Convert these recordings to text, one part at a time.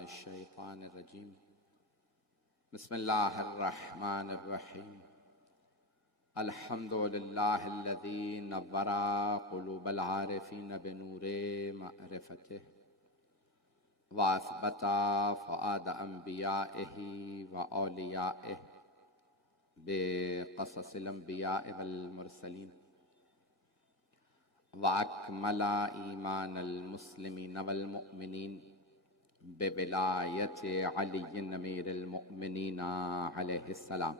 मिनश्शैतानिर्रजीम। बिस्मिल्लाहिर्रहमानिर्रहीम। अल्हम्दुलिल्लाहिल्लज़ी नव्वरा क़ुलूबल आरिफ़ीन बिनूरे मअरिफ़तिह व असबता फ़ुआद अंबियाइही व औलियाइही बिक़ससिल अंबियाइ वल मुरसलीन व अकमला ईमानल मुस्लिमीन वल मुअमिनीन बिविलायति अली अमीरुल मुअमिनीन अलैहिस्सलाम।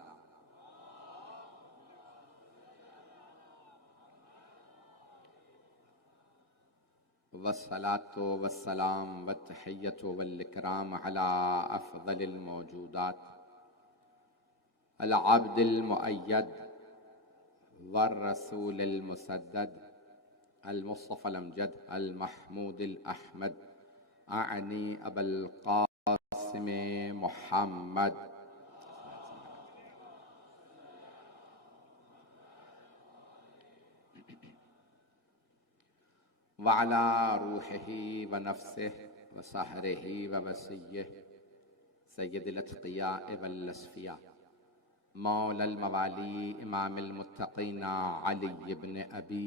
वस्सलातु वस्सलाम वत्तहिय्यतु वल इकराम अला अफ़ज़लिल मौजूदात अल अब्दिल मुअय्यद वर रसूलिल मुसद्दद अल मुस्तफ़ल अमजद अल महमूदिल अहमद आनी अबुल क़ासिम मुहम्मद व अला रूहिही व नफ्सिही व सहरिही व वसिय्यिही सय्यदिल अत्क़ियाए वल अस्फ़िया मौलल मवाली इमामिल मुत्तक़ीन अली इब्न अबी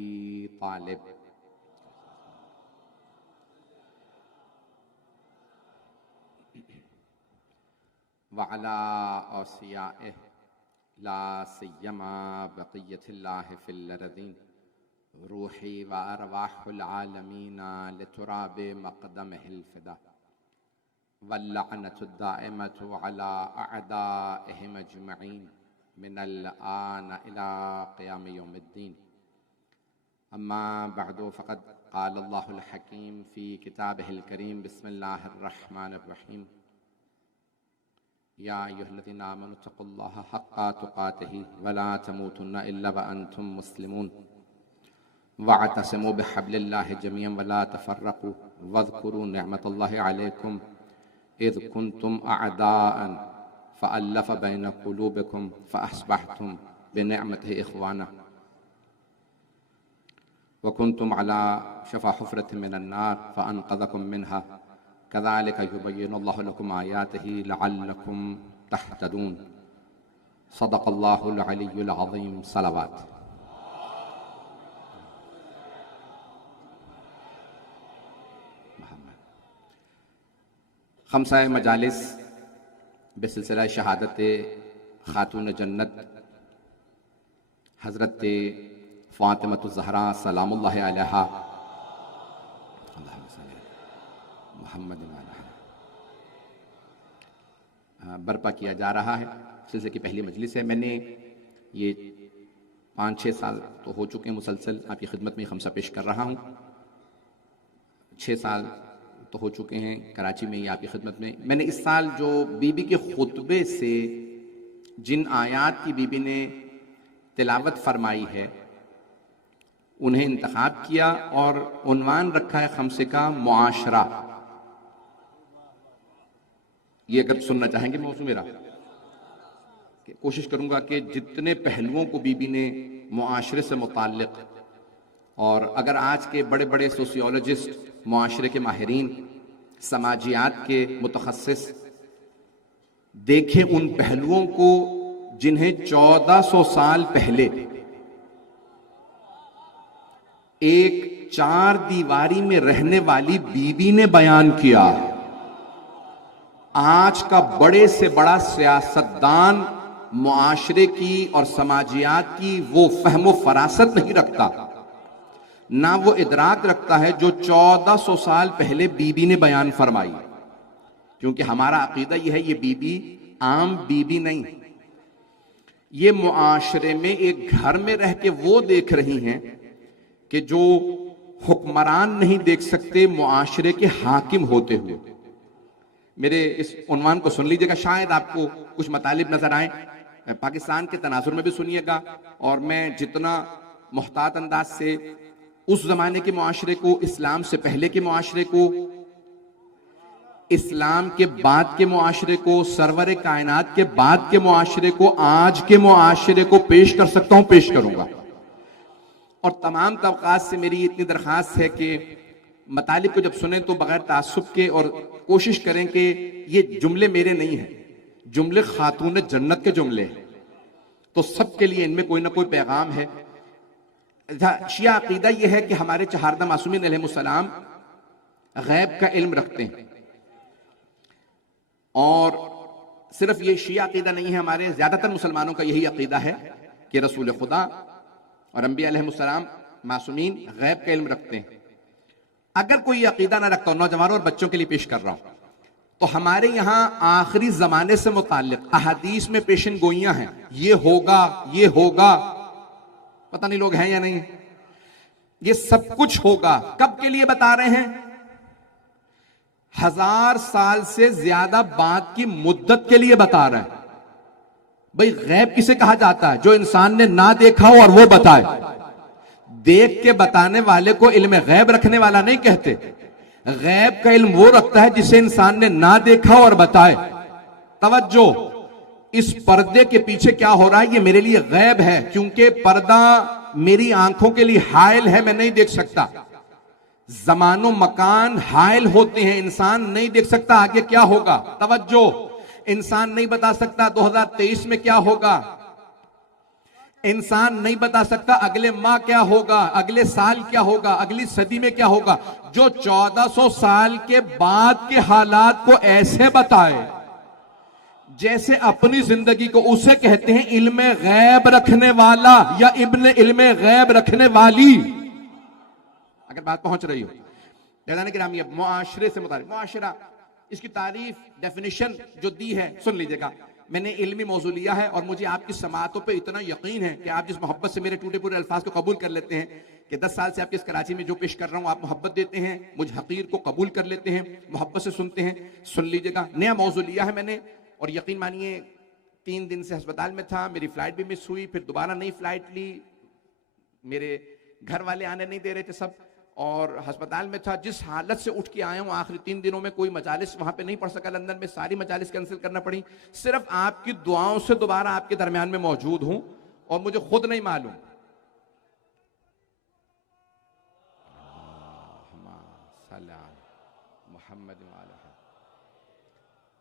तालिब व अला औसियाइही ला सिय्यमा बक़िय्यतिल्लाहि फिल अर्ज़ीन रूही व अरवाहुल आलमीन लितुराबि मक़दमिहिल फ़िदा वल्लअनतु दाइमतु अला अअदाइहिम अजमईन मिनल आन इला क़ियाम यौमिद्दीन। अम्मा बअदु फ़क़द क़ाल अल्लाहुल हकीम फ़ी किताबिहिल करीम बिस्मिल्लाहिर रहमानिर रहीम या अय्युहल्लज़ीना आमनु तक़ुल्लाह हक़्क़ा तुक़ातिही व ला तमूतुन्ना इल्ला व अंतुम मुस्लिमून वअतसिमू बिहब्लिल्लाहि जमीअन व ला तफ़र्रक़ू वज़्कुरू निअमतल्लाहि अलैकुम इज़ कुंतुम अअदाअन फ़अल्लफ़ बैन क़ुलूबिकुम फ़अस्बहतुम बिनिअमतिही इख़वाना व कुंतुम अला शफ़ा हुफ़रतिन मिनन नार फ़अनक़ज़कुम मिनहा कज़ालिक युबय्यिनुल्लाहु लकुम आयातिही लअल्लकुम तहतदून। सदक़ल्लाहुल अलिय्युल अज़ीम। सलावत। खमसाए मजालिस बिसिलसिला शहादत खातून जन्नत हज़रत फ़ातिमतुज़ ज़हरा सलामुल्लाहि अलैहा मुहम्मद बर्पा किया जा रहा है। सिलसिले की पहली मजलिस है। मैंने ये 5-6 साल तो हो चुके हैं मुसलसल आपकी खिदमत में खमसा पेश कर रहा हूँ। 6 साल तो हो चुके हैं कराची में ही आपकी खिदमत में। मैंने इस साल जो बीबी के खुतबे से जिन आयात की बीबी ने तिलावत फरमाई है उन्हें इंतखाब किया और उन्वान रखा है खमसे का मुआशरा। ये अगर सुनना चाहेंगे मौजू मेरा, कोशिश करूंगा कि जितने पहलुओं को बीबी ने मुआशरे से मुताल्लिक, और अगर आज के बड़े बड़े सोशियोलॉजिस्ट, मुआशरे के माहिरीन, समाजियात के मुतखस्सिस देखें उन पहलुओं को जिन्हें 1400 साल पहले एक 4 दीवारी में रहने वाली बीबी ने बयान किया, आज का बड़े से बड़ा सियासतदान मुआशरे की और समाजियात की वो फहमो फरासत नहीं रखता, ना वो इदराक रखता है जो 1400 साल पहले बीबी ने बयान फरमाई। क्योंकि हमारा अकीदा यह है, ये बीबी आम बीबी नहीं, ये मुआशरे में एक घर में रह के वो देख रही हैं कि जो हुक्मरान नहीं देख सकते मुआशरे के हाकिम होते हुए। मेरे इस उन्वान को सुन लीजिएगा, शायद आपको कुछ मतालिब नजर आए, पाकिस्तान के तनाजुर में भी सुनिएगा, और मैं जितना मुहतात अंदाज से उस जमाने के मुआशरे को, इस्लाम से पहले के मुआशरे को, इस्लाम के बाद के मुआशरे को, सरवर कायनात के बाद के मुआशरे को, आज के मुआशरे को पेश कर सकता हूं, पेश करूंगा। और तमाम तबकात से मेरी इतनी दरखास्त है कि मतालिब को जब सुने तो बगैर तासुब के और कोशिश करें कि ये जुमले मेरे नहीं हैं, जुमले खातून जन्नत के जुमले हैं, तो सबके लिए इनमें कोई ना कोई पैगाम है। शिया अकीदा यह है कि हमारे चहारदा मासूमीन अलैहिस्सलाम गैब का इल्म रखते हैं, और सिर्फ ये शिया अकीदा नहीं है, हमारे ज्यादातर मुसलमानों का यही अकीदा है कि रसूल खुदा और अंबिया अलैहिस्सलाम मासूमीन गैब का इल्म रखते हैं। अगर कोई अकीदा ना रखता हो, नौजवानों और बच्चों के लिए पेश कर रहा हूं, तो हमारे यहां आखिरी जमाने से मुताल्लिक अहादीस में पेशन गोइयां हैं, ये होगा ये होगा, पता नहीं लोग हैं या नहीं, ये सब कुछ होगा। कब के लिए बता रहे हैं? 1000 साल से ज्यादा बाद की मुद्दत के लिए बता रहे हैं। भाई गैब किसे कहा जाता है? जो इंसान ने ना देखा हो और वो बताए। देख के बताने वाले को इल्म गैब रखने वाला नहीं कहते। गैब का इल्म वो रखता है जिसे इंसान ने ना देखा और बताए। तवज्जो, इस पर्दे के पीछे क्या हो रहा है ये मेरे लिए गैब है, क्योंकि पर्दा मेरी आंखों के लिए हायल है, मैं नहीं देख सकता। जमानो मकान हायल होते हैं, इंसान नहीं देख सकता आगे क्या होगा। तवज्जो, इंसान नहीं बता सकता 2023 में क्या होगा, इंसान नहीं बता सकता अगले माह क्या होगा, अगले साल क्या होगा, अगली सदी में क्या होगा। जो 1400 साल के बाद के हालात को ऐसे बताए जैसे अपनी जिंदगी को, उसे कहते हैं इल्म गैब रखने वाला या इल्म गैब रखने वाली। अगर बात पहुंच रही हो, मुआशरे से मुताबिक, मुआशरा इसकी तारीफ डेफिनेशन जो दी है सुन लीजिएगा। मैंने इल्मी मौजू लिया है और मुझे आपकी समातों पे इतना यकीन है कि आप जिस मोहब्बत से मेरे टूटे पूरे अल्फाज को कबूल कर लेते हैं कि 10 साल से आपके इस कराची में जो पेश कर रहा हूं आप मोहब्बत देते हैं, मुझ हकीर को कबूल कर लेते हैं, मोहब्बत से सुनते हैं। सुन लीजिएगा, नया मौजू लिया है मैंने, और यकीन मानिए 3 दिन से अस्पताल में था, मेरी फ्लाइट भी मिस हुई, फिर दोबारा नई फ्लाइट ली, मेरे घर वाले आने नहीं दे रहे थे सब, और अस्पताल में था। जिस हालत से उठ के आया हूं आखिरी 3 दिनों में, कोई मजालिस वहां पे नहीं पढ़ सका लंदन में, सारी मजालिस कैंसिल करना पड़ी। सिर्फ आपकी दुआओं से दोबारा आपके दरमियान में मौजूद हूं और मुझे खुद नहीं मालूम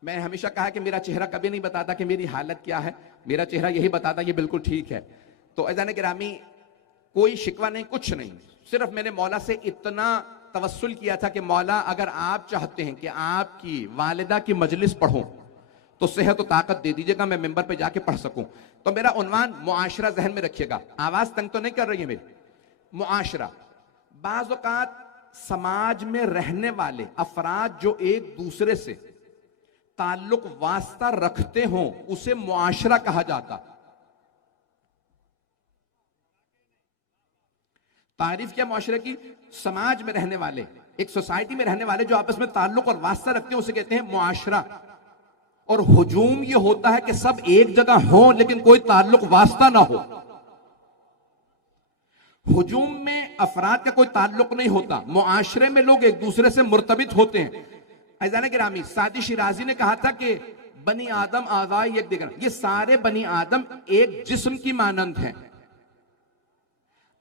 मैं हमेशा कहा कि मेरा चेहरा कभी नहीं बताता कि मेरी हालत क्या है, मेरा चेहरा यही बताता ये बिल्कुल ठीक है। तो अज़ान गिरामी, कोई शिकवा नहीं, कुछ नहीं, सिर्फ मैंने मौला से इतना तवस्सुल किया था कि मौला अगर आप चाहते हैं कि आपकी वालिदा की मजलिस पढ़ूं तो सेहत और ताकत दे दीजिएगा, मैं मिंबर पे जाके पढ़ सकूं। तो मेरा उन्वान मुआशरा जहन में रखिएगा। आवाज तंग तो नहीं कर रही है मेरी? मुआशरा, बाज़ औक़ात समाज में रहने वाले अफराद जो एक दूसरे से ताल्लुक वास्ता रखते हों उसे मुआशरा कहा जाता। तारीफ क्या मुआशरे की? समाज में रहने वाले, एक सोसाइटी में रहने वाले जो आपस में ताल्लुक और वास्ता रखते हैं उसे कहते हैं मुआशरा। और हुजूम ये होता है कि सब एक जगह हो लेकिन कोई ताल्लुक वास्ता ना हो। हुजूम में अफराद का कोई ताल्लुक नहीं होता, मुआशरे में लोग एक दूसरे से मुर्तबित होते हैं। अज़ान गिरामी, सादी शिराजी ने कहा था कि बनी आदम आज़ाई एक दिगर, ये सारे बनी आदम एक जिस्म की मानंद हैं।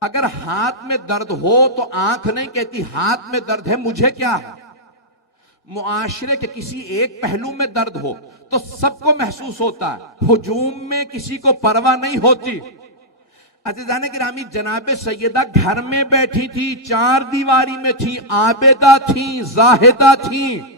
अगर हाथ में दर्द हो तो आंख नहीं कहती हाथ में दर्द है, मुझे क्या है। मुआशरे के किसी एक पहलू में दर्द हो तो सबको महसूस होता है, हुजूम में किसी को परवाह नहीं होती। अज़ीज़ान गिरामी, जनाबे सैयदा घर में बैठी थी, 4 दीवारी में थी, आबेदा थी, जाहिदा थी,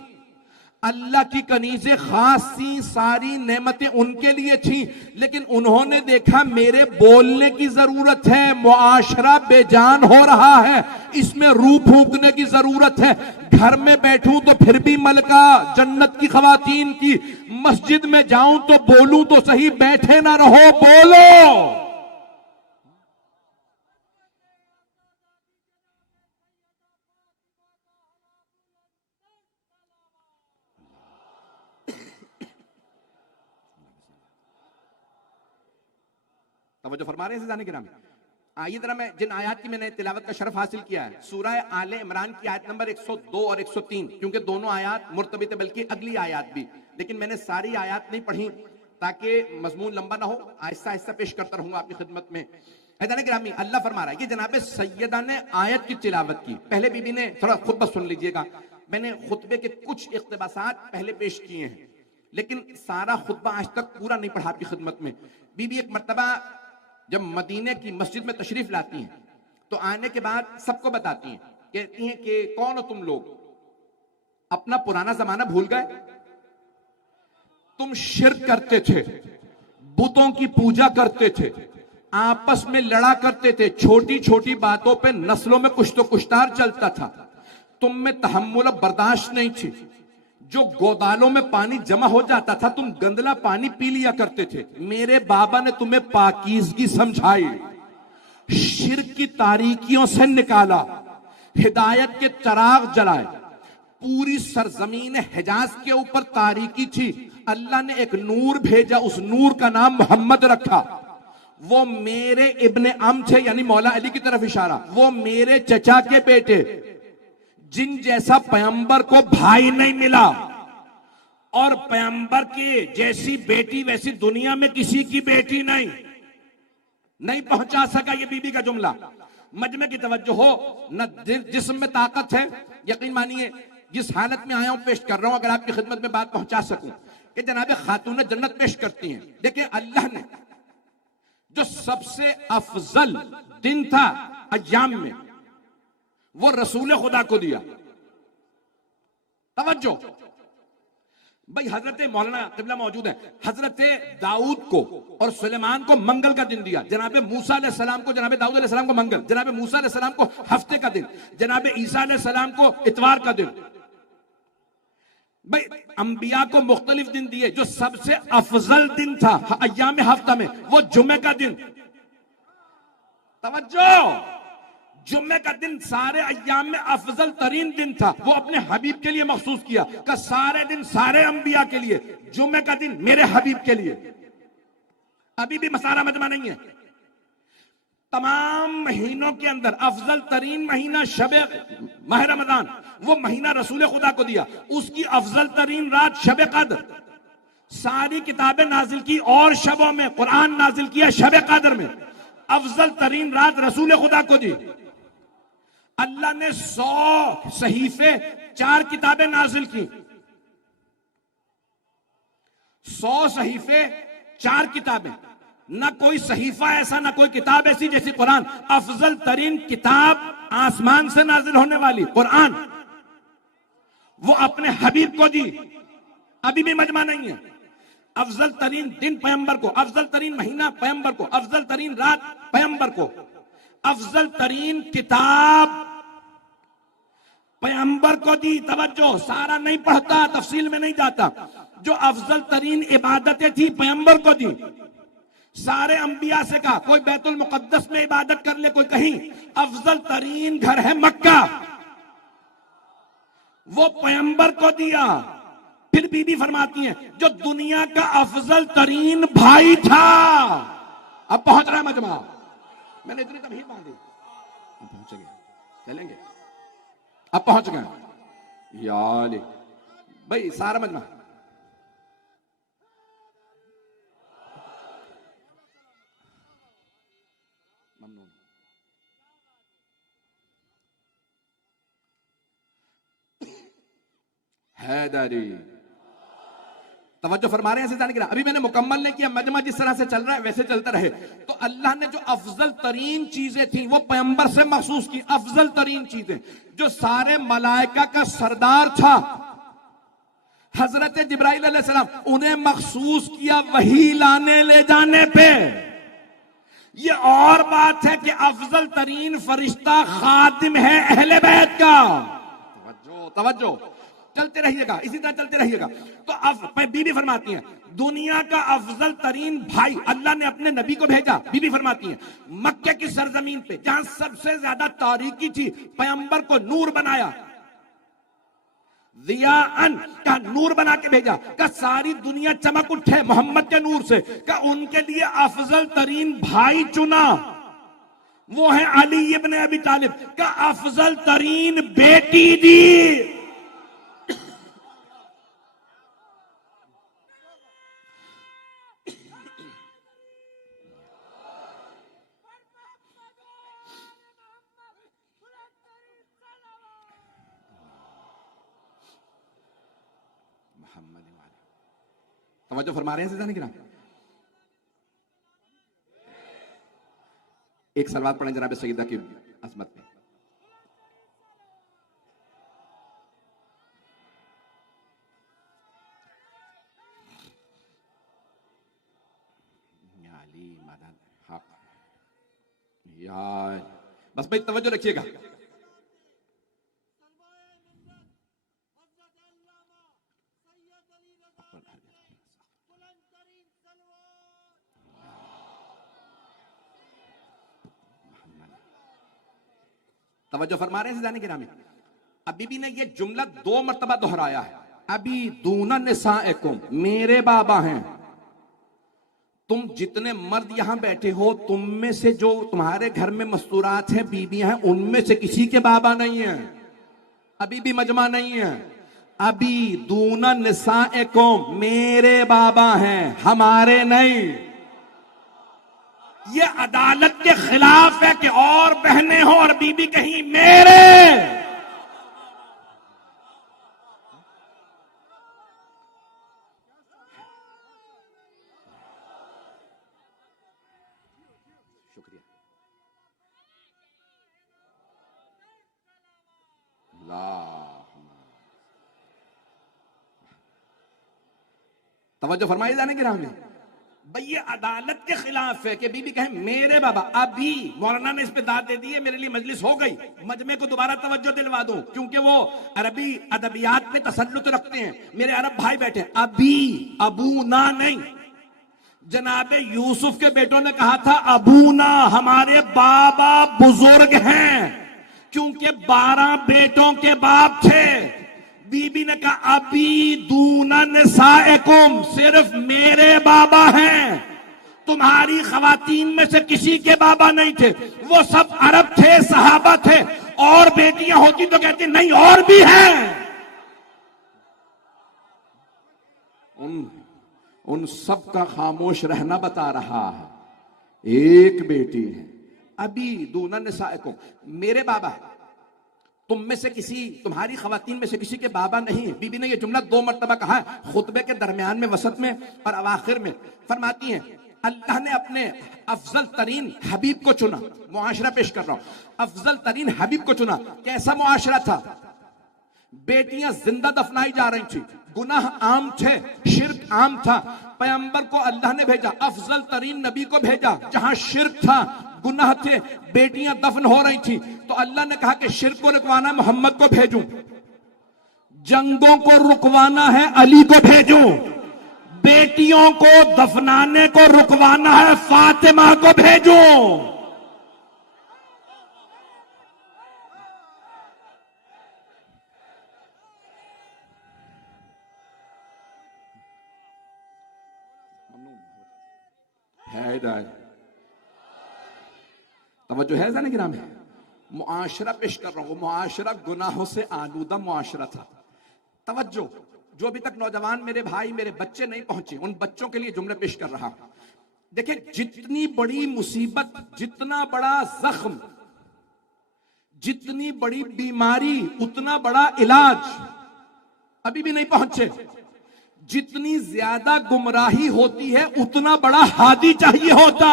अल्लाह की कनीज़े खास थी, सारी नेमतें उनके लिए थी, लेकिन उन्होंने देखा मेरे बोलने की जरूरत है, मुआशरा बेजान हो रहा है, इसमें रूह फूंकने की जरूरत है। घर में बैठूं तो फिर भी मलका जन्नत की खवातीन की, मस्जिद में जाऊं तो बोलूं तो सही, बैठे ना रहो, बोलो। तवज्जो फरमा रहे हैं जाने के नाम। आइए जरा मैं जिन आयत की मैंने तिलावत का शरफ हासिल किया है, सूरह आले इमरान की आयत नंबर 102 और 103, क्योंकि दोनों आयत मुर्तबित है, बल्कि अगली आयत भी, लेकिन मैंने सारी आयत नहीं पढ़ी ताकि मजमून लंबा ना हो, आहिस्ता आहिस्ता पेश करता रहूंगा आपकी खिदमत में। गिरामी, अल्लाह फरमा रहा है कि जनाबे सैयदा ने आयत की तिलावत की, पहले बीबी ने, थोड़ा खुद बस सुन लीजिएगा, मैंने खुतबे के कुछ इक्तबासात पहले पेश किए हैं, लेकिन सारा खुतबा आज तक पूरा नहीं पढ़ा आपकी खिदमत में। बीबी एक मर्तबा जब मदीने की मस्जिद में तशरीफ लाती हैं तो आने के बाद सबको बताती हैं, कहती हैं कि कौन हो तुम लोग, अपना पुराना जमाना भूल गए? तुम शिर्क करते थे, बुतों की पूजा करते थे, आपस में लड़ा करते थे, छोटी छोटी बातों पे नस्लों में कुछ तो कुश्तार चलता था, तुम में तहम्मुल बर्दाश्त नहीं थी, जो गोदालों में पानी जमा हो जाता था तुम गंदला पानी पी लिया करते थे। मेरे बाबा ने तुम्हें पाकीज़गी समझाई, शिर्क की तारीकियों से निकाला, हिदायत के चराग जलाए। पूरी सरजमीन हिजाज के ऊपर तारीकी थी, अल्लाह ने एक नूर भेजा, उस नूर का नाम मोहम्मद रखा। वो मेरे इब्ने अम थे, यानी मौला अली की तरफ इशारा, वो मेरे चचा के बेटे, जिन जैसा पैगंबर को भाई नहीं मिला और पैगंबर की जैसी बेटी वैसी दुनिया में किसी की बेटी नहीं पहुंचा सका। ये बीबी का जुमला, मजमे की तवज्जो हो, न जिस्म में ताकत है, यकीन मानिए जिस हालत में आया हूं पेश कर रहा हूं, अगर आपकी खिदमत में बात पहुंचा सकूं कि जनाबे खातून जन्नत पेश करती हैं। देखिए अल्लाह ने जो सबसे अफजल दिन था अय्याम में, वो रसूल खुदा को दिया। तवज्जो भाई, हजरत मौलाना किबला मौजूद है, हजरत दाऊद को और सुलेमान को मंगल का दिन दिया, जनाबे मूसा अलैहिस्सलाम को, जनाबे दाऊद अलैहिस्सलाम को मंगल, जनाबे मूसा अलैहिस्सलाम को हफ्ते का दिन, जनाबे ईसा अलैहिस्सलाम को इतवार का दिन। भाई अंबिया को मुख्तलिफ दिन दिए, जो सबसे अफजल दिन था अय्याम हफ्ता में वो जुम्मे का दिन। तवज्जो, जुम्मे का दिन सारे अय्याम में अफजल तरीन दिन था, वो अपने हबीब के लिए मखसूस किया कि सारे दिन सारे अंबिया के लिए, जुम्मे का दिन मेरे हबीब के लिए। अभी भी मसाला मजमा नहीं है। तमाम महीनों के अंदर अफजल तरीन महीना शबे माह रमजान, वो महीना रसूल खुदा को दिया, उसकी अफजल तरीन रात शबे कद्र। सारी किताबें नाजिल की और शबों में कुरान नाजिल किया शबे कद्र में, अफजल तरीन रात रसूल खुदा को दी। अल्लाह ने 100 सहीफे 4 किताबें नाजिल की, 100 सहीफे 4 किताबें। ना कोई सहीफा ऐसा, ना कोई किताब ऐसी जैसी कुरान। अफजल तरीन किताब आसमान से नाजिल होने वाली कुरान, वो अपने हबीब को दी। अभी भी मजमा नहीं है। अफजल तरीन दिन पैगंबर को, अफजल तरीन महीना पैगंबर को, अफजल तरीन रात पैगंबर को, अफजल तरीन किताब पैगंबर को दी। तवज्जो, सारा नहीं पढ़ता, तफसील में नहीं जाता। जो अफजल तरीन इबादतें थी पैगंबर को दी। सारे अंबिया से कहा कोई बैतुल मुकद्दस में इबादत कर ले, कोई कहीं। अफजल तरीन घर है मक्का, वो पैगंबर को दिया। फिर बीबी फरमाती है जो दुनिया का अफजल तरीन भाई था, अब पहुंच रहा है मजमा, मैंने इतनी तमहीद बांधी, पहुंच गए, चलेंगे, अब पहुंच गए यार भाई, सारा मजमा। हैदरी तवज्जो फरमा रहे हैं सिद्धांत गिरा। अभी मैंने मुकम्मल नहीं किया, मजमा जिस तरह से चल रहा है वैसे चलता रहे। तो अल्लाह ने जो अफजल तरीन चीजें थी वो पैगंबर से महसूस की, अफजल तरीन चीजें, जो सारे मलाइका का सरदार था हजरत जिब्राइल अलैहिस्सलाम, उन्हें महसूस किया वही लाने ले जाने पे। ये और बात है कि अफजल तरीन फरिश्ता खातिम है अहले बैत का। तवज्जो तवज्जो, चलते रहिएगा, इसी तरह चलते रहिएगा। तो बीबी फरमाती हैं दुनिया का अफजल तरीन भाई अल्लाह ने अपने नबी को भेजा। बीबी फरमाती हैं मक्के की सरजमीन पे जहां सबसे ज्यादा तारीकी थी, पैगंबर को नूर बनाया, दियाअन का नूर बना के भेजा, का सारी दुनिया चमक उठे मोहम्मद के नूर से, का उनके लिए अफजल तरीन भाई चुना, वो है अली इब्ने अबी तालिब, का अफजल तरीन बेटी दी। तवज्जो फरमा रहे हैं जाने की ना। एक सलवात पढ़ें जनाब सईदा की अजमत में। यार बस भाई तवज्जो रखिएगा। तवज्जो फरमा रहे हैं जाने के नाम। अभी भी ने ये जुमला 2 मर्तबा दोहराया है। अभी दूना निसाएकुम, मेरे बाबा हैं। तुम जितने मर्द यहां बैठे हो, तुम में से जो तुम्हारे घर में मस्तूरात हैं, बीबियां हैं, उनमें से किसी के बाबा नहीं है। अभी भी मजमा नहीं है। अभी दूना निसाएकुम, मेरे बाबा हैं, हमारे नहीं। ये अदालत के खिलाफ है कि और बहनें हो और बीबी कहीं मेरे। शुक्रिया। तवज्जो फरमाई जाने की राह में। भाई ये अदालत के खिलाफ है कि बीबी कहे मेरे बाबा। अभी मौलाना ने इस पे दाद दे दी है, मेरे लिए मजलिस हो गई, मजमे को दोबारा तवज्जो दिलवा दूं, क्योंकि वो अरबी अदबियात पे तसल्लुत रखते हैं। मेरे अरब भाई बैठे। अभी अबू ना नहीं, जनाबे यूसुफ के बेटों ने कहा था अबू ना, हमारे बाबा बुजुर्ग हैं, क्योंकि 12 बेटों के बाप थे। बीबी ने कहा अभी दूना निसाएकुम, सिर्फ मेरे बाबा हैं, तुम्हारी खवातीन में से किसी के बाबा नहीं थे। वो सब अरब थे, सहाबा थे, और बेटियां होती तो कहती नहीं और भी हैं। उन सब का खामोश रहना बता रहा है। एक बेटी है। अभी दूना निसाएकुम, मेरे बाबा, तुम में से किसी, तुम्हारी खवातीन में से किसी के बाबा नहीं। बीबी ने यह जुमला 2 मर्तबा कहा है, खुतबे के दरमियान में, वसत में और अवाखिर में। फरमाती हैं अल्लाह ने अपने अफजल तरीन हबीब को चुना। मुआशरा पेश कर रहा हूं। अफजल तरीन हबीब को चुना। कैसा मुआशरा था? बेटियां जिंदा दफनाई जा रही थी, गुनाह आम थे, शिर्क आम था। पैगंबर को अल्लाह ने भेजा, अफजल तरीन नबी को भेजा, जहां शिर्क था, गुनाह थे, बेटियां दफन हो रही थी। तो अल्लाह ने कहा कि शिर्क को रुकवाना मोहम्मद को भेजूं, जंगों को रुकवाना है अली को भेजूं, बेटियों को दफनाने को रुकवाना है फातिमा को भेजूं। तवज्जो है जाने की नाम है। मुआशरा पेश कर रहा हूं। मुआशरा गुनाहों से आलूदा मुआशरा था। तवज्जो, जो अभी तक नौजवान मेरे भाई, मेरे बच्चे नहीं पहुंचे, उन बच्चों के लिए जुमले पेश कर रहा हूं। देखिए, जितनी बड़ी मुसीबत, जितना बड़ा जख्म, जितनी बड़ी बीमारी, उतना बड़ा इलाज अभी भी नहीं पहुंचे। जितनी ज्यादा गुमराही होती है, उतना बड़ा हादी चाहिए होता।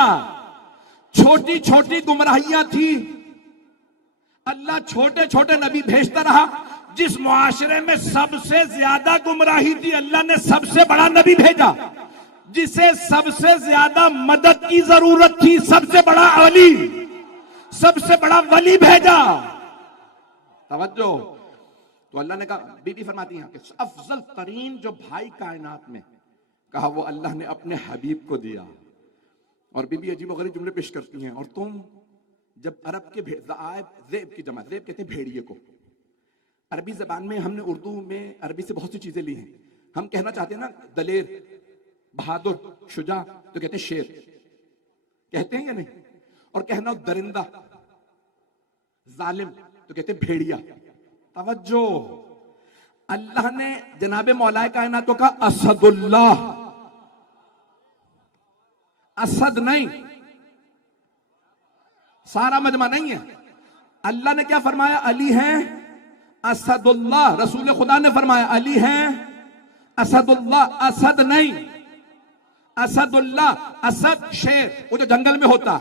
छोटी छोटी गुमराहियां थी, अल्लाह छोटे छोटे नबी भेजता रहा। जिस मुआशरे में सबसे ज्यादा गुमराही थी, अल्लाह ने सबसे बड़ा नबी भेजा। जिसे सबसे ज्यादा मदद की जरूरत थी, सबसे बड़ा अली, सबसे बड़ा वली भेजा। तवज्जो। तो अल्लाह ने कहा, बीबी फरमाती है कि अफजल तरीन जो भाई कायनात में, कहा वो अल्लाह ने अपने हबीब को दिया। और बीबी अजीब वगैरह जुमले पेश करती हैं। और तुम जब अरब के ज़ेब की जमा, ज़ेब कहते हैं भेड़िए को। अरबी जबान में, हमने उर्दू में अरबी से बहुत सी चीजें ली हैं। हम कहना चाहते हैं ना दलेर, बहादुर, शुजा, तो कहते हैं शेर, कहते हैं या नहीं? और कहना दरिंदा, जालिम, तो कहते हैं भेड़िया। तवज्जो, अल्लाह ने जनाबे मौलाए कायनात का असदुल्लाह, असद नहीं, सारा मजमा नहीं है। अल्लाह ने क्या फरमाया? अली हैं असदुल्लाह। रसूल खुदा ने फरमाया अली हैं असदुल्लाह, असद नहीं, असदुल्लाह, असद शेर, वो जो जंगल में होता।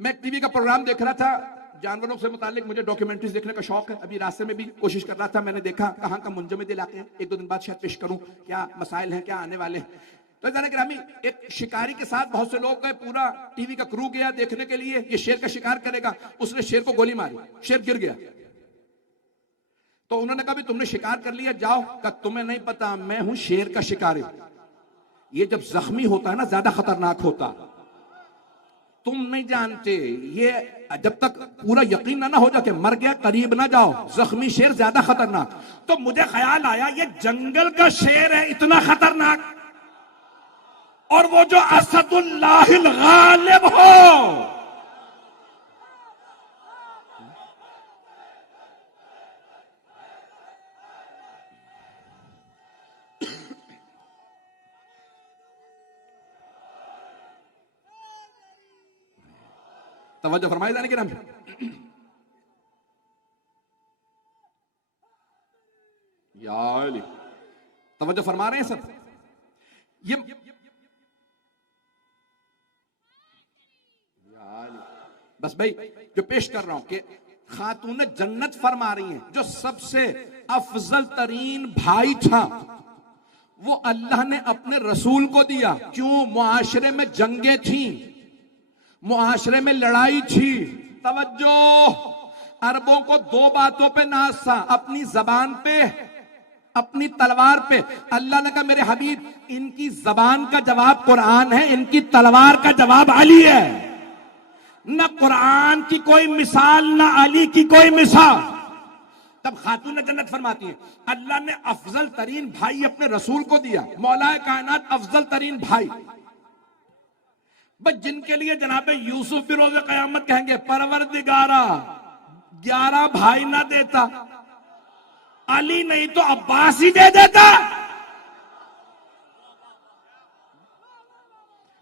मैं टीवी का प्रोग्राम देख रहा था, जानवरों से मुतालिक मुझे डॉक्यूमेंट्रीज देखने का शौक है। अभी रास्ते में भी कोशिश कर रहा था, मैंने देखा कहां का मुंजमद इलाके हैं, एक दो दिन बाद शायद पेश करूं क्या मसाइल हैं, क्या आने वाले हैं। तो जाने ग्रामी, एक शिकारी के साथ बहुत से लोग गए, पूरा टीवी का क्रू गया देखने के लिए, ये शेर का शिकार करेगा। उसने शेर को गोली मारी, शेर गिर गया। तो उन्होंने कहा भी तुमने शिकार कर लिया, जाओ। कहा तुम्हें नहीं पता, मैं हूं शेर का शिकारी। ये जब जख्मी होता है ना, ज्यादा खतरनाक होता, तुम नहीं जानते। ये जब तक पूरा यकीन ना हो जाए कि मर गया, करीब ना जाओ, जख्मी शेर ज्यादा खतरनाक। तो मुझे ख्याल आया, ये जंगल का शेर है इतना खतरनाक, और वो जो असदुल्लाहिल गालिब हो, तवज्जो फरमाए जाने के नाम, या तवज्जो फरमा रहे हैं सब। ये बस भाई जो पेश कर रहा हूं कि खातून जन्नत फरमा रही हैं, जो सबसे अफजल तरीन भाई था वो अल्लाह ने अपने रसूल को दिया। क्यों? मुआशरे में जंगें थी, मुआशरे में लड़ाई थी। तवज्जो, अरबों को दो बातों पे नाज था, अपनी जबान पे, अपनी तलवार पे। अल्लाह ने कहा मेरे हबीब, इनकी जबान का जवाब कुरान है, इनकी तलवार का जवाब अली है। न कुरान की कोई मिसाल, न अली की कोई मिसाल। तब खातून जन्नत फरमाती है, अल्लाह ने अफजल तरीन भाई अपने रसूल को दिया। मौलाए कायनात अफजल तरीन भाई, बस जिनके लिए जनाबे यूसुफ भी रोज़े क़यामत कहेंगे, परवरदिगारा 11 भाई ना देता, अली नहीं तो अब्बास ही दे देता।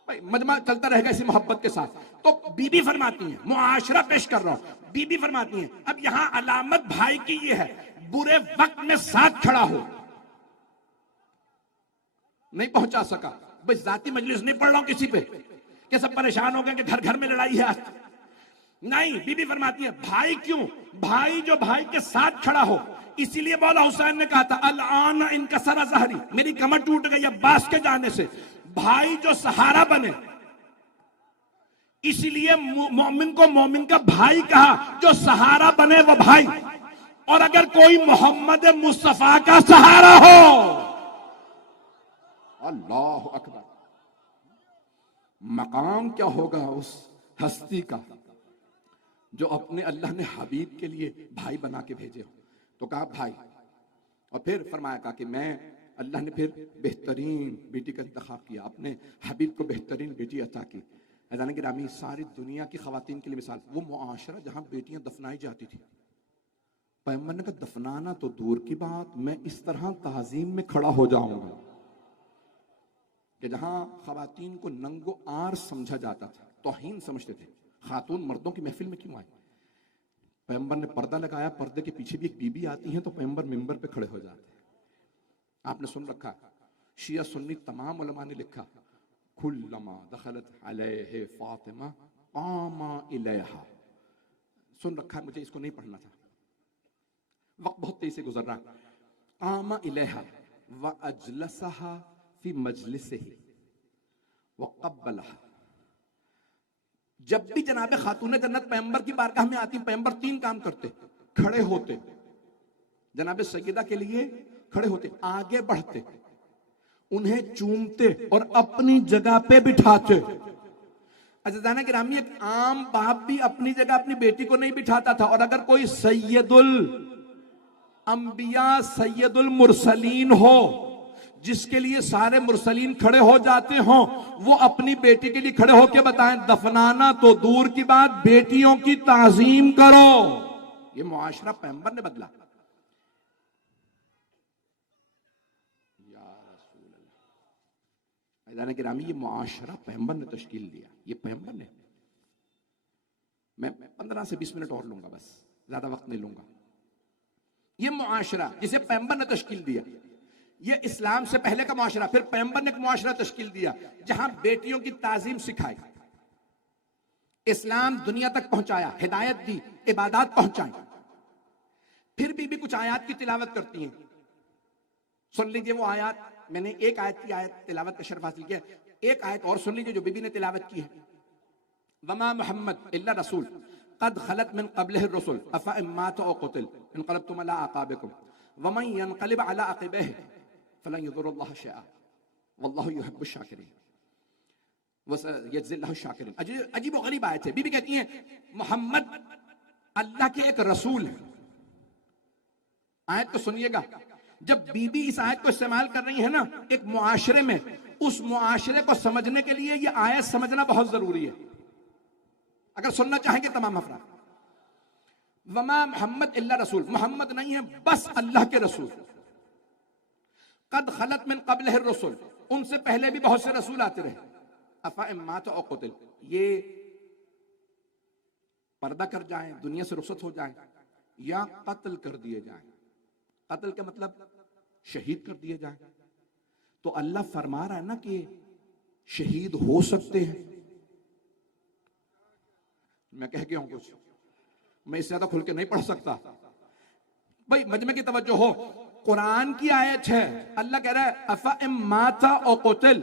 भाई मजमा चलता रहेगा इसी मोहब्बत के साथ। तो बीबी फरमाती है, मुआशरा पेश कर रहा हूं, बीबी फरमाती है, अब यहां अलामत भाई की ये है, बुरे वक्त में साथ खड़ा हो। नहीं पहुंचा सका, भाई जाती मजलिस नहीं पढ़ रहा हूं किसी पे कि सब परेशान हो गए कि घर घर में लड़ाई है। नहीं, बीबी फरमाती है, भाई क्यों? भाई जो भाई के साथ खड़ा हो। इसीलिए मौला हुसैन ने कहा था, अल-आन इनका सरा जहरी, मेरी कमर टूट गई अब्बास के जाने से। भाई जो सहारा बने, इसीलिए मोमिन को मोमिन का भाई कहा, जो सहारा बने वो भाई। और अगर कोई मोहम्मद मुस्तफा का सहारा हो, अल्लाह अकबर, मकाम क्या होगा उस हस्ती का जो अपने अल्लाह ने हबीब के लिए भाई बना के भेजे हो। तो कहा भाई, और फिर फरमाया कहा कि मैं, अल्लाह ने फिर बेहतरीन बेटी का इंतखाब किया, अपने हबीब को बेहतरीन बेटी अता की। ऐज़ान गिरामी, सारी दुनिया की खवातीन के लिए मिसाल, वो मुआशरा जहां बेटियां दफनाई जाती थी, पैगंबर ने कहा दफनाना तो दूर की बात, मैं इस तरह ताजीम में खड़ा हो जाऊंगा कि जहां खवातीन को नंगो आर समझा जाता था, तौहीन समझते थे। खातून मर्दों की महफिल में क्यों आए? पैगंबर ने पर्दा लगाया, पर्दे के पीछे भी एक बीबी आती है, तो पैगंबर मिंबर पे खड़े हो जाते हैं। आपने सुन रखा, शिया सुन्नी तमाम उलमा ने लिखा, कुल्लमा दखलत अलैहि फातिमा कामा इलैहा। सुन रखा है, मुझे इसको नहीं पढ़ना था, वक्त बहुत तेजी से गुजर रहा। कामा इलैहा व अजलसहा फी मजलिसिही व क़ब्बलहा। जब भी जनाबे खातून जन्नत पैगंबर की बारगाह में आती, पैगंबर 3 काम करते, खड़े होते, जनाबे सैयदा के लिए खड़े होते, आगे बढ़ते, उन्हें चूमते और अपनी जगह पे बिठाते। अज़ीज़ाना गिरामी, एक आम बाप भी अपनी जगह अपनी बेटी को नहीं बिठाता था, और अगर कोई सैयदुल अंबिया सैयदुल मुरसलीन हो, जिसके लिए सारे मुरसलीन खड़े हो जाते हों, वो अपनी बेटी के लिए खड़े होकर बताएं, दफनाना तो दूर की बात, बेटियों की ताजीम करो। ये मुआशरा पैगंबर ने बदला। अज़ीज़ाना गिरामी, ये मुआशरा पैगंबर ने तश्कील दिया, ये पैगंबर ने। मैं 15 से 20 मिनट और लूंगा, बस ज्यादा वक्त नहीं लूंगा। ये मुआशरा जिसे पैगंबर ने तश्कील दिया, ये इस्लाम से पहले का मुआशरा। फिर पैगंबर ने एक मुआशरा तश्कील दिया जहां बेटियों की ताजीम सिखाई, इस्लाम दुनिया तक पहुंचाया, हिदायत दी, इबादत पहुंचाई। फिर भी कुछ आयत की तिलावत करती हैं। सुन लीजिए वो आयत, मैंने एक आयत की आयत तिलावत का शर्फ हासिल किया। एक आयत और सुन लीजिए जो बीबी ने तिलावत की है। वमा मुहम्मद इल्ला रसूल कद खलत मिन क़ब्लिहि रुसुल अफ़ा इन मात औ क़ुतिल इनक़लबतुम अला अक़ाबिकुम वमन यनक़लिब अला अक़िबैहि फलन यज़ुरुल्लाह शैअन वल्लाहु युहिब्बुश शाकिरीन वसयजज़िल्लाहु शाकिरीन। अजीब व गरीब आयत है। बीबी कहती हैं मोहम्मद अल्लाह के एक रसूल है। आयत को सुनिएगा, जब बीबी इस आयत को इस्तेमाल कर रही है ना एक मुआशरे में, उस मुआशरे को समझने के लिए यह आयत समझना बहुत जरूरी है, अगर सुनना चाहेंगे तमाम अफराद। वमा मोहम्मद इल्ला रसूल, मोहम्मद नहीं है बस अल्लाह के रसूल। कद खलत मिन क़ब्लिहि रुसुल, उनसे पहले भी बहुत से रसूल आते रहे। अफ़ा इन मात औ क़ुतिल, ये पर्दा कर जाएं, दुनिया से रुखसत हो जाएं, या कत्ल कर दिए जाएं। कत्ल का मतलब शहीद कर दिए जाएं। तो अल्लाह फरमा रहा है ना कि शहीद हो सकते हैं। मैं कह गया हूं कुछ, मैं इससे ज्यादा खुल के नहीं पढ़ सकता भाई, मजमे की तवज्जो हो। कुरान की आयत है, अल्लाह कह रहा है अफ़ा इम माता औ क़ुतिल,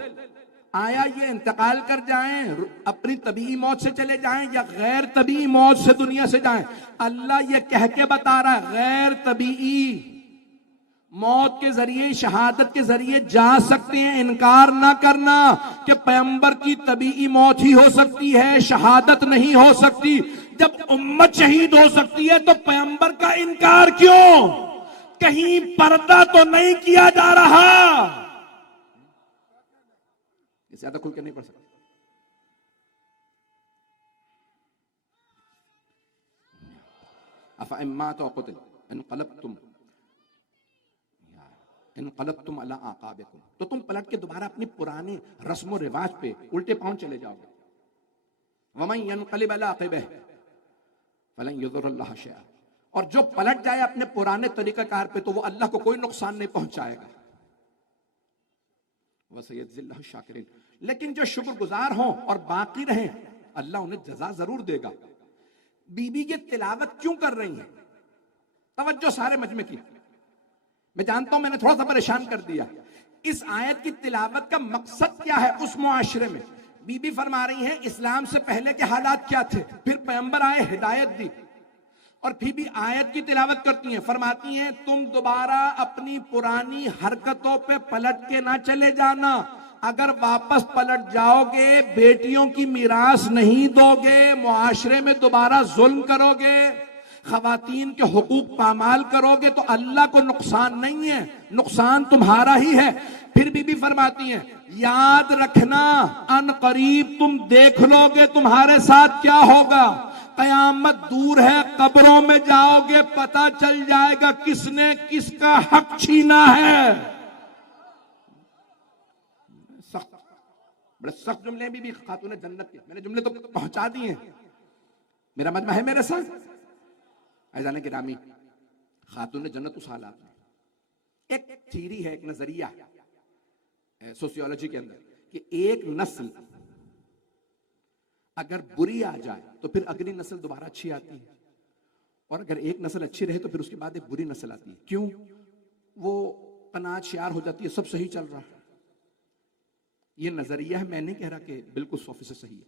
आया ये इंतकाल कर जाएं, अपनी तबीई मौत से चले जाएं या गैर तबीई मौत से दुनिया से जाएं। अल्लाह ये कह के बता रहा है गैर तबीई मौत के जरिए, शहादत के जरिए जा सकते हैं। इनकार ना करना कि पैगंबर की तबीई मौत ही हो सकती है, शहादत नहीं हो सकती। जब उम्मत शहीद हो सकती है तो पैगंबर का इनकार क्यों? कहीं पर्दा तो नहीं किया जा रहा। ज्यादा खुल के नहीं पढ़ सकते। अफ़ा इन मात औ क़ुतिल इनक़लबतुम अला अक़ाबिकुम, तो तुम पलट के दोबारा अपनी पुराने रस्म रिवाज पे उल्टे पांव चले जाओगे। वमन यनक़लिब अला अक़िबैहि फलन यज़ुरुल्लाह शैअन, और जो पलट जाए अपने पुराने तरीकाकार पे तो वो अल्लाह को कोई नुकसान नहीं पहुंचाएगा। वसयजज़िल्लाहु शाकिरीन, लेकिन जो शुक्रगुजार हों और बाकी रहें अल्लाह उन्हें जज़ा जरूर देगा। बीबी की तिलावत क्यों कर रही है? तवज्जो सारे मजमे की। मैं जानता हूं मैंने थोड़ा सा परेशान कर दिया। इस आयत की तिलावत का मकसद क्या है? उस मुआशरे में बीबी फरमा रही है इस्लाम से पहले के हालात क्या थे, फिर पैगंबर आए, हिदायत दी, और फिर भी आयत की तिलावत करती हैं। फरमाती हैं तुम दोबारा अपनी पुरानी हरकतों पे पलट के ना चले जाना। अगर वापस पलट जाओगे, बेटियों की मीरास नहीं दोगे, मुआशरे में दोबारा जुल्म करोगे, खवातीन के हुकूक पामाल करोगे, तो अल्लाह को नुकसान नहीं है, नुकसान तुम्हारा ही है। फिर बीबी फरमाती हैं याद रखना अन करीब तुम देख लोगे तुम्हारे साथ क्या होगा। कयामत दूर है, कब्रों में जाओगे, पता चल जाएगा किसने किसका हक छीना है। सख्त, बड़े सख्त जुमले भी खातून जन्नत के, मैंने जुमले तो पहुंचा दिए हैं, मेरा मजमा है मेरे साथ। ऐज़ान गिरामी, खातून जन्नत उस हालात में, एक थीरी है, एक नजरिया है सोशियोलॉजी के अंदर कि एक नस्ल अगर बुरी आ जाए तो फिर अगली नस्ल दोबारा अच्छी आती है, और अगर एक नस्ल अच्छी रहे तो फिर उसके बाद एक बुरी नस्ल आती है। क्यों? वो कनात शियार हो जाती है, सब सही चल रहा है। ये नजरिया है, मैं नहीं कह रहा कि बिल्कुल 100% सही है।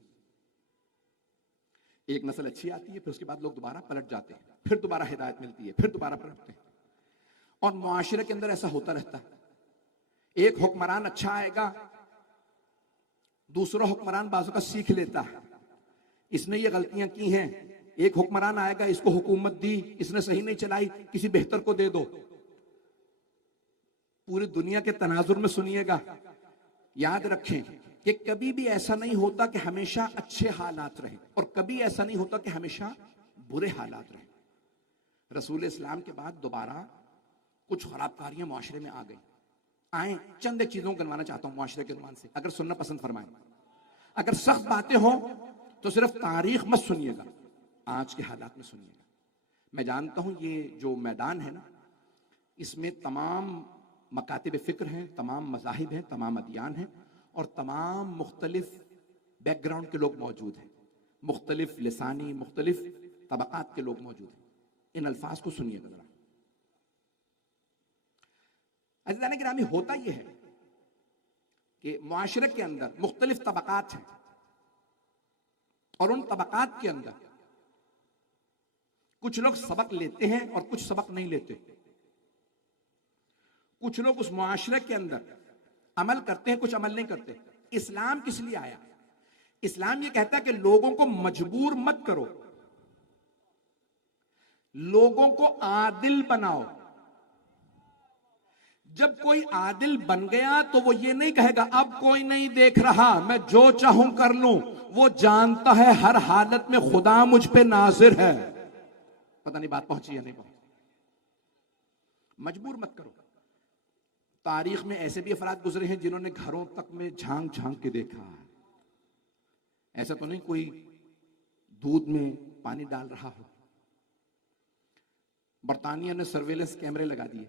एक नस्ल अच्छी आती है, फिर उसके बाद लोग दोबारा पलट जाते हैं, फिर दोबारा हिदायत मिलती है, फिर दोबारा पलटते हैं, और मुआशरे के अंदर ऐसा होता रहता है। एक हुक्मरान अच्छा आएगा, दूसरा हुक्मरान बाजू का सीख लेता है, इसने ये गलतियां की हैं। एक हुक्मरान आएगा, इसको हुकूमत दी, इसने सही नहीं चलाई, किसी बेहतर को दे दो। पूरी दुनिया के तनाजुर में सुनिएगा, याद रखें कि कभी भी ऐसा नहीं होता कि हमेशा अच्छे हालात रहे, और कभी ऐसा नहीं होता कि हमेशा बुरे हालात रहे। रसूल इस्लाम के बाद दोबारा कुछ खराबकारियां मुआशरे में आ गई। आए चंद एक चीजों को गिनवाना चाहता हूं मुआशरे के उन्वान से, अगर सुनना पसंद फरमाएं। अगर सख्त बातें हो तो सिर्फ तारीख मत सुनिएगा, आज के हालात में सुनिएगा। मैं जानता हूं ये जो मैदान है ना, इसमें तमाम मकातिब फ़िक्र हैं, तमाम मज़ाहिब हैं, तमाम अदियान हैं और तमाम मुख्तलिफ बैकग्राउंड के लोग मौजूद हैं, मुख्तलिफ लिसानी, मुख्तलिफ तबक़ात के लोग मौजूद हैं। इन अल्फाज को सुनिएगा जरा। अज़ीज़ान गिरामी, होता यह है कि मुआशरे के अंदर मुख्तलिफ तबक़ात हैं और उन तबक़ात के अंदर कुछ लोग सबक लेते हैं और कुछ सबक नहीं लेते। कुछ लोग उस मुआशरे के अंदर अमल करते हैं, कुछ अमल नहीं करते। इस्लाम किस लिए आया? इस्लाम ये कहता है कि लोगों को मजबूर मत करो, लोगों को आदिल बनाओ। जब कोई आदिल बन गया तो वो ये नहीं कहेगा अब कोई नहीं देख रहा, मैं जो चाहूं कर लूं। वो जानता है हर हालत में खुदा मुझ पे नाजिर है। पता नहीं बात पहुंची या नहीं पहुंची। मजबूर मत करो। तारीख में ऐसे भी अफराद गुजरे हैं जिन्होंने घरों तक में झांक झांक के देखा। ऐसा तो नहीं कोई दूध में पानी डाल रहा हो। बर्तानिया ने सर्वेलेंस कैमरे लगा दिए,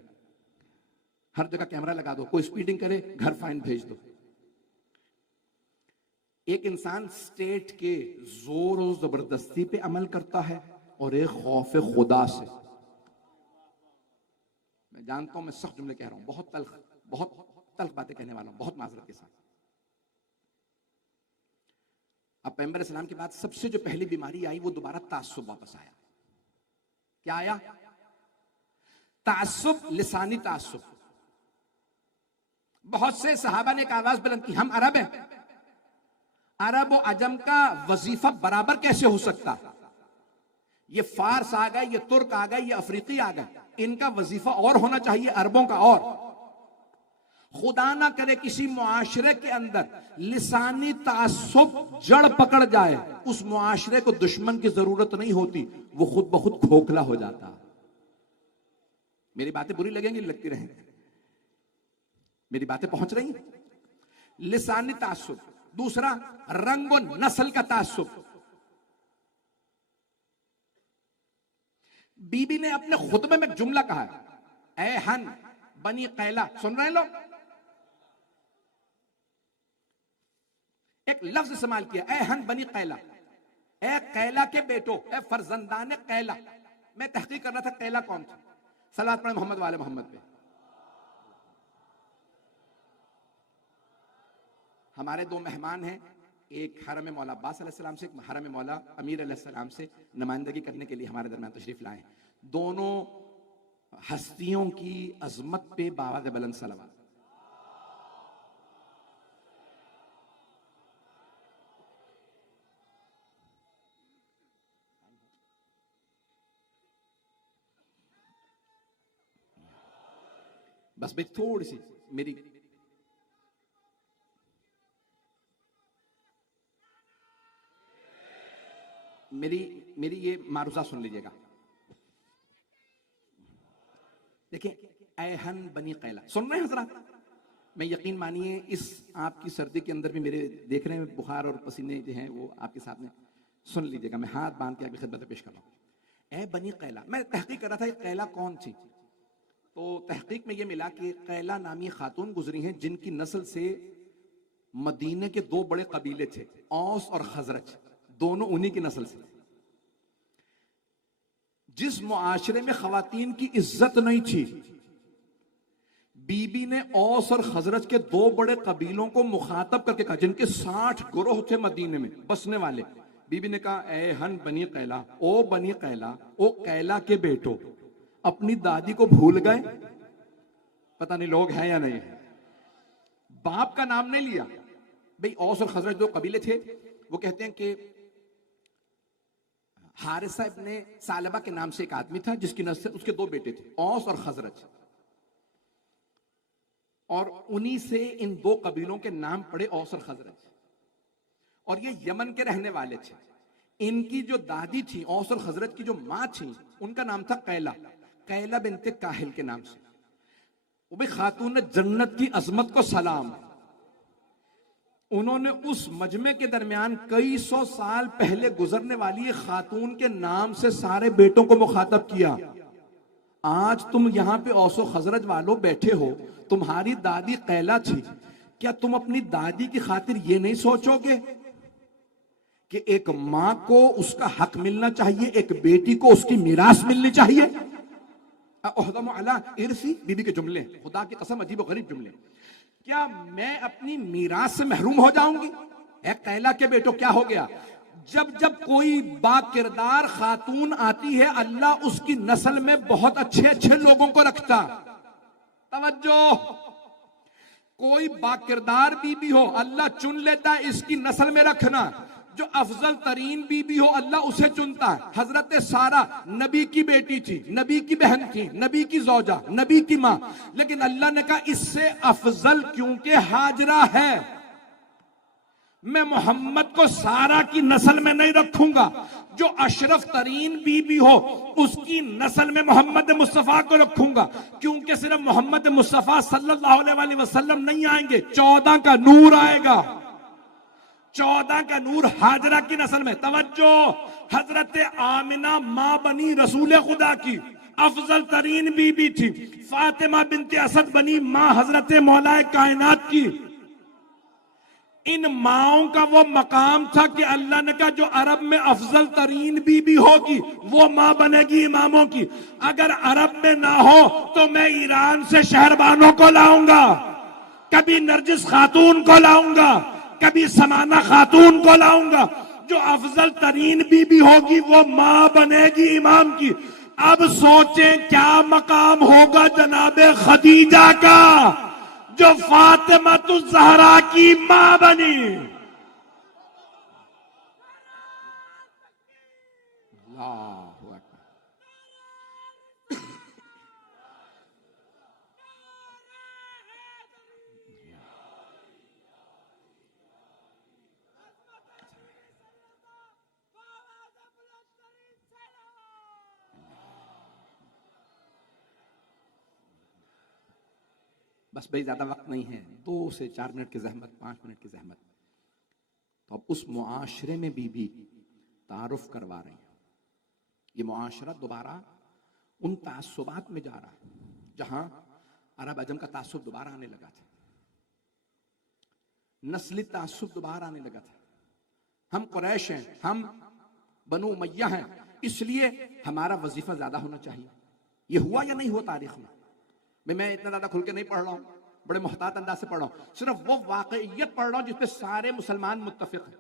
हर जगह कैमरा लगा दो, कोई स्पीडिंग करे घर फाइन भेज दो। एक इंसान स्टेट के जोर और जबरदस्ती पे अमल करता है और एक खौफ खुदा से। मैं जानता हूं मैं सख्त जुमले कह रहा हूं, बहुत तल्ख बातें कहने वाला हूं, बहुत माजरत के साथ। अब पैगंबर इस्लाम के बाद सबसे जो पहली बीमारी आई वो दोबारा तासुब वापस आया। क्या आया? तासुब, लिसानी तासुब। बहुत से सहाबा ने एक आवाज बुलंद की, हम अरब हैं, अरब और अजम का वजीफा बराबर कैसे हो सकता? ये फारस आ गए, ये तुर्क आ गए, ये अफ्रीकी आ गए, इनका वजीफा और होना चाहिए, अरबों का और। खुदा ना करे किसी मुआशरे के अंदर लिसानी तासुब जड़ पकड़ जाए, उस मुआशरे को दुश्मन की जरूरत नहीं होती, वो खुद ब खुद खोखला हो जाता। मेरी बातें बुरी लगेंगी, लगती रहेंगी। मेरी बातें पहुंच रही हैं? लिसानी तासुब। दूसरा, रंग और नस्ल का तासुब। बीबी ने अपने खुतबे में जुमला कहा है, ए हन बनी कैला। सुन रहे हैं लोग? एक लफ्ज इस्तेमाल किया, ए हन बनी कैला, ए कैला के बेटो, ए फरजंदान कैला। मैं तहकीक कर रहा था कैला कौन था। सलावत पढ़े मोहम्मद वाले मोहम्मद पे। हमारे दो मेहमान हैं, एक हरम मौला अब्बास अलैहिस्सलाम से, एक हरम मौला अमीर अलैहिस्सलाम से नुमाइंदगी करने के लिए हमारे दरमियान तशरीफ लाए। दोनों हस्तियों की अजमत पे बावाज़ बुलंद सलावत। बस भाई थोड़ी सी मेरी ये मारूजा सुन लीजिएगा। देखिए, ऐहन बनी कैला, सुन रहे हैं हजरात? मैं यकीन मानिए इस आपकी सर्दी के अंदर भी मेरे देख रहे हैं बुखार और पसीने जो हैं वो आपके सामने। सुन लीजिएगा, मैं हाथ बांध के आपकी खिदमत पेश कर रहा हूं। ए बनी कैला, मैं तहकीक कर रहा था ये कैला कौन थी, तो तहकीक में ये मिला कि कैला नामी खातून गुजरी हैं जिनकी नस्ल से मदीने के दो बड़े कबीले थे, औस और खजरज, दोनों उन्हीं की नस्ल से। जिस मुआशरे में खवातीन की इज्जत नहीं थी, बीबी ने औस और खजरज के दो बड़े कबीलों को मुखातब करके कहा, जिनके 60 गिरोह थे मदीने में बसने वाले। बीबी ने कहा, ए हन बनी कैला, ओ बनी कैला, ओ कैला के बेटो, अपनी दादी को भूल गए? पता नहीं लोग हैं या नहीं। बाप का नाम नहीं लिया। भाई औस और खजरज दो कबीले थे, वो कहते हैं कि हारिसा इब्ने सालबा के नाम से एक आदमी था जिसकी नस्ल, उसके दो बेटे थे, औस और खजरज, और उन्हीं से इन दो कबीलों के नाम पड़े, औस और खजरज। और ये यमन के रहने वाले थे। इनकी जो दादी थी, औस और खजरज की जो मां थी, उनका नाम था कैला, कैला बिनते काहिल के नाम से। वो भी खातून जन्नत की अजमत को सलाम। उन्होंने उस मजमे के दरमियान कई 100 साल पहले गुजरने वाली खातून के नाम से सारे बेटों को मुखातब किया। आज तुम यहां पे औसो खजरज वालों बैठे हो, तुम्हारी दादी कैला थी, क्या तुम अपनी दादी की खातिर ये नहीं सोचोगे कि एक मां को उसका हक मिलना चाहिए, एक बेटी को उसकी मीरास मिलनी चाहिए? इरसी बीबी के जुमले, खुदा की कसम अजीब और गरीब जुमले। क्या मैं अपनी मीरास से महरूम हो जाऊंगी? कैला के बेटो क्या हो गया? जब जब कोई बाकिरदार खातून आती है, अल्लाह उसकी नस्ल में बहुत अच्छे अच्छे लोगों को रखता। तवज्जो, कोई बाकिरदार बीबी हो, अल्लाह चुन लेता है इसकी नस्ल में रखना। जो अफजल तरीन बीबी हो, अल्लाह उसे चुनता है। हजरत सारा नबी की बेटी थी, नबी की बहन थी, नबी की जौजा, नबी की मां, लेकिन अल्लाह ने कहा इससे अफजल क्योंकि हाजरा है, मैं मोहम्मद को सारा की नस्ल में नहीं रखूंगा। जो अशरफ तरीन बीबी हो, उसकी नस्ल में मोहम्मद मुस्तफा को रखूंगा, क्योंकि सिर्फ मोहम्मद मुस्तफा सल्लल्लाहु अलैहि वसल्लम नहीं आएंगे, 14 का नूर आएगा। 14 का नूर हाजरा की नस्ल में। तवज्जो, हजरत आमिना मां बनी रसूल खुदा की, अफजल तरीन बीबी थी। फातिमा बिनते असद बनी मां हजरत मौलाए कायनात की। इन माओं का वो मकाम था कि अल्लाह ने कहा जो अरब में अफजल तरीन बीबी होगी वो मां बनेगी इमामों की। अगर अरब में ना हो तो मैं ईरान से शहरबानों को लाऊंगा, कभी नरजिस खातून को लाऊंगा, कभी समाना खातून को लाऊंगा। जो अफजल तरीन बीबी होगी वो मां बनेगी इमाम की। अब सोचें क्या मकाम होगा जनाबे खदीजा का, जो फातिमा तुज ज़हरा की मां बनी। बस भाई ज्यादा वक्त नहीं है, 2 से 4 मिनट की जहमत, 5 मिनट की जहमत। तो अब उस मुआशरे में बीबी तारुफ करवा रही है। ये मुआशरा दोबारा उन तासुबात में जा रहा है जहां अरब अजम का तासुब दोबारा आने लगा था, नस्ली तासुब दोबारा आने लगा था। हम कुरैश हैं, हम बनु उमय्या हैं, इसलिए हमारा वजीफा ज्यादा होना चाहिए। ये हुआ या नहीं हुआ तारीख में? मैं इतना ज्यादा खुल के नहीं पढ़ रहा हूं, बड़े मोहतात अंदाज से पढ़ रहा हूं, सिर्फ वो वाकईयत पढ़ रहा हूं जिसपे सारे मुसलमान मुत्तफिक हैं।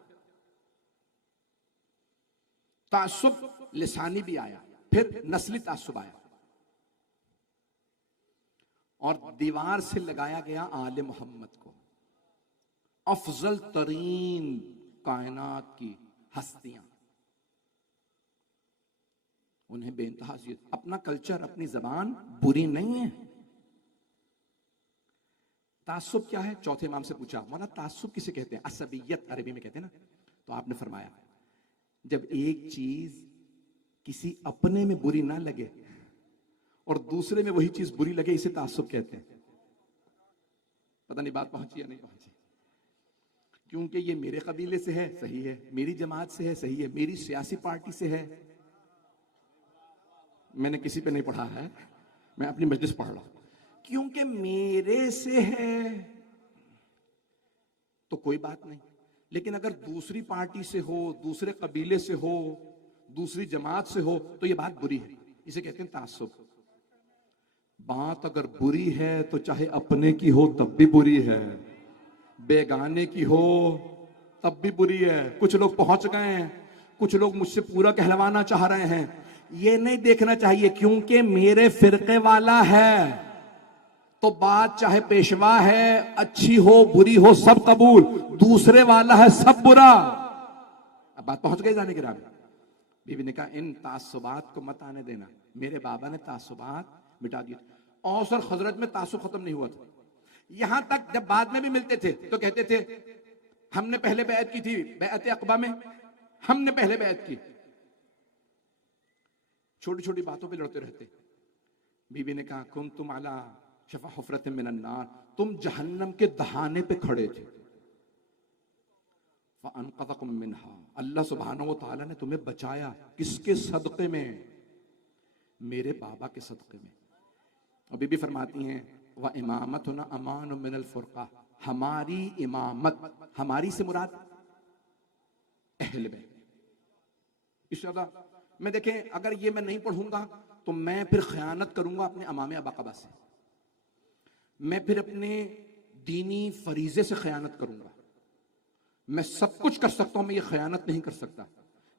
तासुब लिसानी भी आया, फिर नस्ली तासुब आया, और दीवार से लगाया गया आले मोहम्मद को। अफजल तरीन कायनात की हस्तियां, उन्हें बेइंतहा अपना कल्चर, अपनी जबान बुरी नहीं है। तासुब क्या है? चौथे इमाम से पूछा, मौला तासुब किसे कहते हैं? असबियत अरबी में कहते हैं ना। तो आपने फरमाया जब एक चीज किसी अपने में बुरी ना लगे और दूसरे में वही चीज बुरी लगे, इसे तासुब कहते हैं। पता नहीं बात पहुंची या नहीं पहुंची। क्योंकि ये मेरे कबीले से है, सही है, मेरी जमात से है, सही है, मेरी सियासी पार्टी से है। मैंने किसी पे नहीं पढ़ा है, मैं अपनी मजलिस पढ़ रहा हूं। क्योंकि मेरे से है तो कोई बात नहीं, लेकिन अगर दूसरी पार्टी से हो, दूसरे कबीले से हो, दूसरी जमात से हो, तो ये बात बुरी है। इसे कहते हैं तासुब। बात अगर बुरी है तो चाहे अपने की हो तब भी बुरी है, बेगाने की हो तब भी बुरी है। कुछ लोग पहुंच गए हैं, कुछ लोग मुझसे पूरा कहलवाना चाह रहे हैं। ये नहीं देखना चाहिए क्योंकि मेरे फिरके वाला है तो बात चाहे पेशवा है, अच्छी हो बुरी हो सब कबूल, दूसरे वाला है सब बुरा। अब बात पहुंच गई जाने के राह में। बीबी ने कहा इन तासुबात को मत आने देना। मेरे बाबा ने तासुबात मिटा दिए। औस और खजरत में तासुब खत्म नहीं हुआ था। यहां तक जब बाद में भी मिलते थे तो कहते थे हमने पहले बैत की थी, बैत अक़बा में हमने पहले बैत की। छोटी छोटी बातों पे लड़ते रहते। बीबी ने कहा कुन तुम अला शफा हुफरत मिनन नार, तुम जहन्नम के दहाने पे खड़े थे। फ़अनक़ज़कुम मिन्हा, अल्लाह सुब्हानहू व तआला ने तुम्हें बचाया। किसके सदक़े में? मेरे बाबा के सदक़े में। और बीबी फरमाती हैं व इमामतुना अमान मिनल फुरका, हमारी इमामत, हमारी से मुराद अहले बैत। इस ज्यादा मैं देखें, अगर ये मैं नहीं पढ़ूंगा तो मैं फिर खयानत करूंगा अपने अमाम अबाकबा से, मैं फिर अपने दीनी फरीजे से खयानत करूंगा। मैं सब कुछ कर सकता हूं, मैं ये खयानत नहीं कर सकता,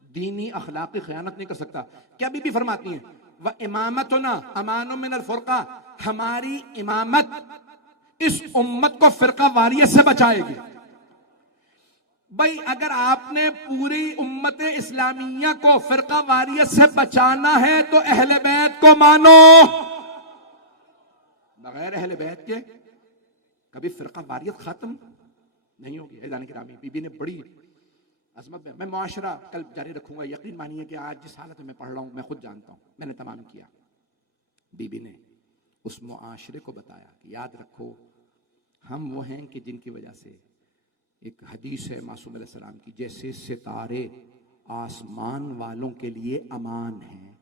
दीनी अखलाकी खयानत नहीं कर सकता। क्या बीबी फरमाती हैं व इमामतुना अमानु मिनल फुरका, हमारी इमामत इस उम्मत को फिरका वारियत से बचाएगी। भाई अगर आपने पूरी उम्मत इस्लामिया को फिरका वारियत से बचाना है तो अहले बैत को मानो। बगैर अहले बैत के कभी फिरका वारियत खत्म नहीं होगी। जाने की रामी बीबी ने बड़ी अजमत में, मैं मुआशरा कल जारी रखूंगा, यकीन मानिए कि आज जिस हालत में मैं पढ़ रहा हूं मैं खुद जानता हूं, मैंने तमाम किया। बीबी ने उस मुआशरे को बताया कि याद रखो हम वो हैं कि जिनकी वजह से, एक हदीस है मासूम अलैहिस्सलाम की, जैसे सितारे आसमान वालों के लिए अमान हैं,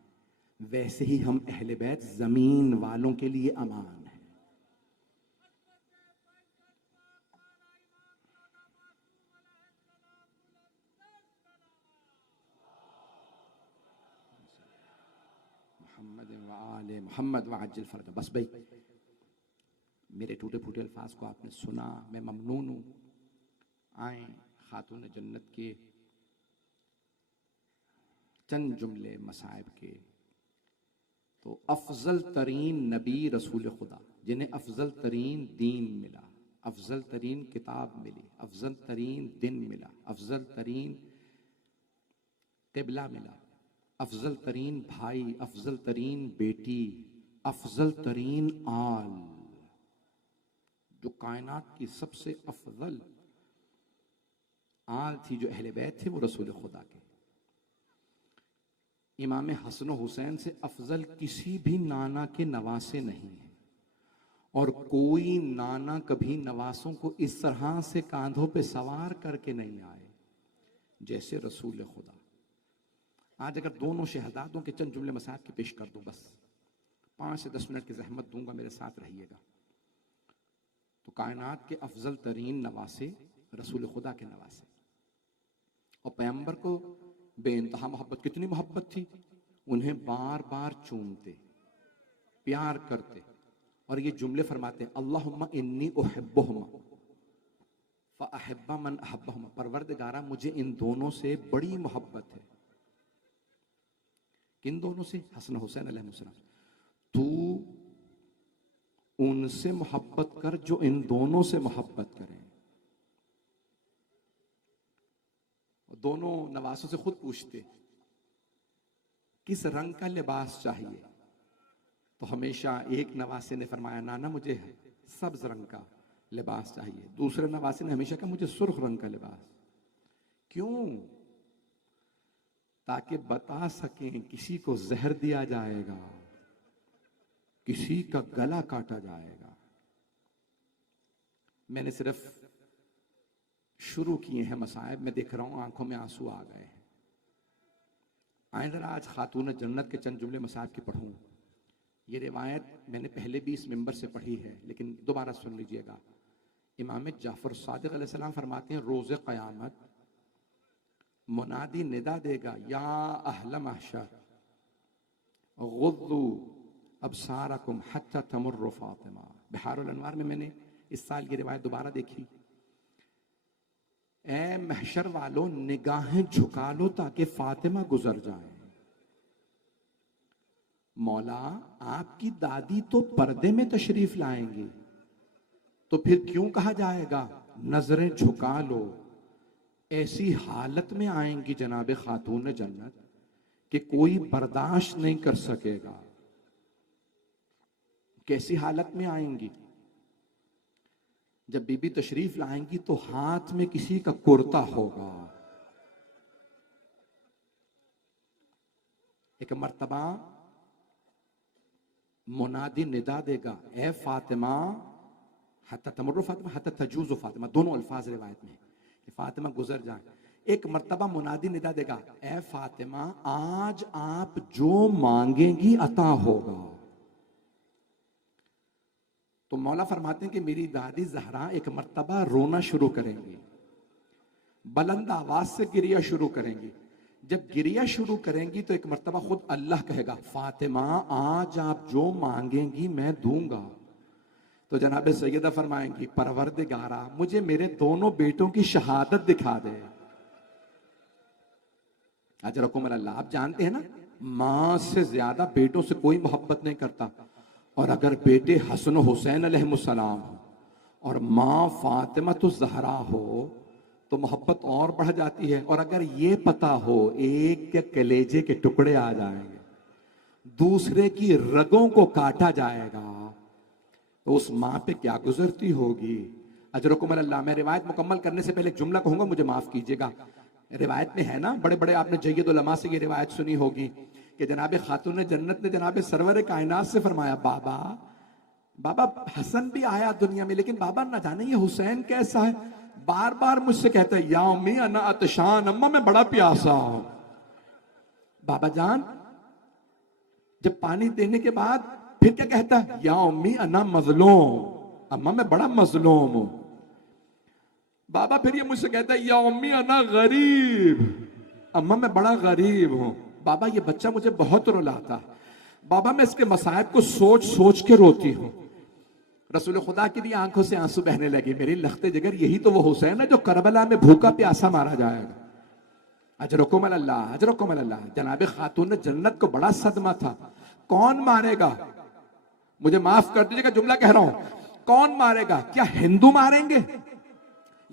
वैसे ही हम अहले बैत जमीन वालों के लिए अमान हैं। मोहम्मद व अज्जल फरज। बस भाई मेरे टूटे फूटे अल्फाज को आपने सुना, मैं ममनून हूं। आए खातून जन्नत के चंद जुमले मसाइब के। तो अफजल तरीन नबी रसूल खुदा, जिन्हें अफजल तरीन दीन मिला, अफजल तरीन किताब मिली, अफजल तरीन दिन मिला, अफजल तरीन क़िबला मिला, अफजल तरीन भाई, अफजल तरीन बेटी, अफजल तरीन आल, जो कायनात की सबसे अफजल आल थी, जो अहले बैत थे, वो रसूल खुदा के। इमाम हसन हुसैन से अफजल किसी भी नाना के नवासे नहीं है, और कोई नाना कभी नवासों को इस तरह से कांधों पे सवार करके नहीं आए जैसे रसूल खुदा। आज अगर दोनों शहजादों के चंद जुमले मसाइब के पेश कर दूं, बस 5 से 10 मिनट की जहमत दूंगा, मेरे साथ रहिएगा। तो कायनात के अफजल तरीन नवासे रसूल खुदा के नवासे, और पैगंबर को बेइंतहा मोहब्बत, कितनी मोहब्बत थी, उन्हें बार बार चूमते, प्यार करते, और ये जुमले फरमाते अल्लाहुम्मा इन्नी उहिब्बुहुमा फअहिब्बा मन अहब्बहुमा, परवरदिगारा मुझे इन दोनों से बड़ी मोहब्बत है। किन दोनों से? हसन हुसैन अलैहिस्सलाम। तू उनसे मोहब्बत कर जो इन दोनों से मोहब्बत करें। दोनों नवासों से खुद पूछते किस रंग का लिबास चाहिए, तो हमेशा एक नवासे ने फरमाया नाना मुझे सब्ज रंग का लिबास चाहिए, दूसरे नवासे ने हमेशा कहा मुझे सुर्ख रंग का लिबास। क्यों? ताकि बता सकें किसी को जहर दिया जाएगा, किसी का गला काटा जाएगा। मैंने सिर्फ शुरू किए हैं मसाइब, मैं देख रहा हूं आंखों में आंसू आ गए हैं। आए जरा आज खातून जन्नत के चंद जुमले मसाइब की पढ़ूं। ये रिवायत मैंने पहले भी इस मिंबर से पढ़ी है, लेकिन दोबारा सुन लीजिएगा। इमाम जाफर सादिक अलैहिस्सलाम फरमाते हैं रोज़े क़यामत मुनादी निदा देगा या अहल महशर गुद्दू अबसारकुम हत्ता तमुर्रु फातिमा। बिहारुल अनवार में मैंने इस साल ये रिवायत दोबारा देखी। ए महशर वालों निगाहें झुका लो ताकि फातिमा गुजर जाए। मौला आपकी दादी तो पर्दे में तशरीफ लाएंगी, तो फिर क्यों कहा जाएगा नजरें झुका लो? ऐसी हालत में आएंगी जनाबे खातून जन्नत कि कोई बर्दाश्त नहीं कर सकेगा। कैसी हालत में आएंगी? जब बीबी तशरीफ लाएंगी तो हाथ में किसी का कुर्ता होगा। एक मर्तबा मुनादी निदा देगा ए फातिमा हत्ता तमुर्रु फातिमा हत्ता तजूज़ु फातिमा, दोनों अल्फाज रिवायत में कि फातिमा गुजर जाए। एक मर्तबा मुनादी निदा देगा, ए फातिमा आज आप जो मांगेंगी अता होगा। तो मौला फरमाते हैं कि मेरी दादी जहरा एक मर्तबा रोना शुरू करेंगी, बुलंद आवाज से गिरिया शुरू करेंगी। जब गिरिया शुरू करेंगी तो एक मर्तबा खुद अल्लाह कहेगा, फातिमा आज आप जो मांगेंगी मैं दूंगा। तो जनाब सैयदा फरमाएंगी, परवरदिगारा मुझे मेरे दोनों बेटों की शहादत दिखा दे। अजरकुम अल्लाह। आप जानते हैं ना, मां से ज्यादा बेटों से कोई मोहब्बत नहीं करता। और अगर बेटे हसन हुसैन अलैहिस्सलाम हो और मां फातिमा तो जहरा हो तो मोहब्बत और बढ़ जाती है। और अगर ये पता हो एक के कलेजे के टुकड़े आ जाएंगे, दूसरे की रगों को काटा जाएगा, तो उस मां पे क्या गुजरती होगी। अजरकुम अल्लाह। मैं रिवायत मुकम्मल करने से पहले एक जुमला कहूंगा, मुझे माफ कीजिएगा। रिवायत में है ना, बड़े बड़े आपने जय्यद उलमा से ये रिवायत सुनी होगी कि जनाब खातून जन्नत ने जनाब सरवर कायनात से फरमाया, बाबा बाबा हसन भी आया दुनिया में, लेकिन बाबा ना जाने ये हुसैन कैसा है। बार बार मुझसे कहता है, या अम्मी अना अतशान, अम्मा मैं बड़ा प्यासा हूं। बाबा जान जब पानी देने के बाद फिर क्या कहता है, या अम्मी अना मजलूम, अम्मा मैं बड़ा मजलूम हूं। बाबा फिर ये मुझसे कहता है, या अम्मी अना गरीब, अम्मा मैं बड़ा गरीब हूं। बाबा ये बच्चा मुझे बहुत रुलाता है, बाबा मैं इसके मसाइब को सोच सोच के रोती हूं। रसूल खुदा की भी आंखों से आंसू बहने लगे, मेरी लख्ते जिगर यही तो वो हुसैन है जो करबला में भूखा प्यासा मारा जाएगा। अजरकुम अल्लाह, अजरकुम अल्लाह। जनाब खातून जन्नत को बड़ा सदमा था। कौन मारेगा, मुझे माफ कर दीजिएगा जुमला कह रहा हूं, कौन मारेगा? क्या हिंदू मारेंगे,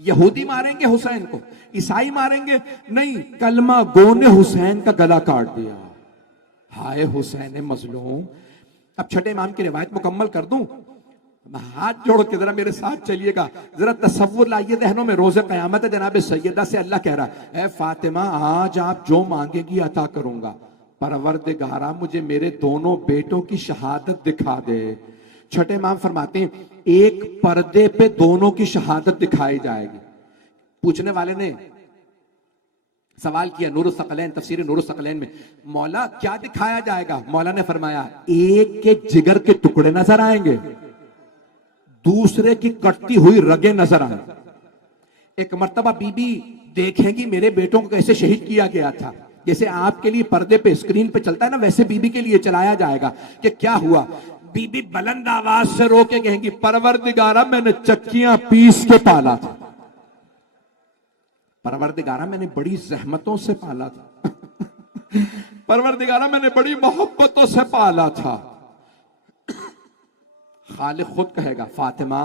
यहूदी मारेंगे हुसैन को, ईसाई मारेंगे? नहीं, कलमा गो ने हुसैन का गला काट दिया। हाय हुसैन मजलूम। अब छठे इमाम की रिवायत मुकम्मल कर दूं, हाथ जोड़ के जरा मेरे साथ चलिएगा, जरा तसव्वुर लाइए जहनों में। रोज़े क़यामत है, जनाब सैयदा से अल्लाह कह रहा है, ए फातिमा आज आप जो मांगेगी अता करूंगा। परवरदिगारा मुझे मेरे दोनों बेटों की शहादत दिखा दे। छठे इमाम फरमाते हैं, एक पर्दे पे दोनों की शहादत दिखाई जाएगी। पूछने वाले ने सवाल किया नूरुल सकलैन, तफसीर नूरुल सकलैन में, मौला क्या दिखाया जाएगा? मौला ने फरमाया, एक के जिगर के टुकड़े नजर आएंगे, दूसरे की कटती हुई रगे नजर आएंगे। एक मर्तबा बीबी देखेंगी मेरे बेटों को कैसे शहीद किया गया था। जैसे आपके लिए पर्दे पे स्क्रीन पे चलता है ना, वैसे बीबी के लिए चलाया जाएगा कि क्या हुआ। बीबी बुलंद आवाज से रो के कहेंगी, परवरदिगारा मैंने चक्कियां पीस के पाला था, परवरदिगारा मैंने बड़ी जहमतों से पाला था, परवरदिगारा मैंने बड़ी मोहब्बतों से पाला था। खालिक खुद कहेगा, फातिमा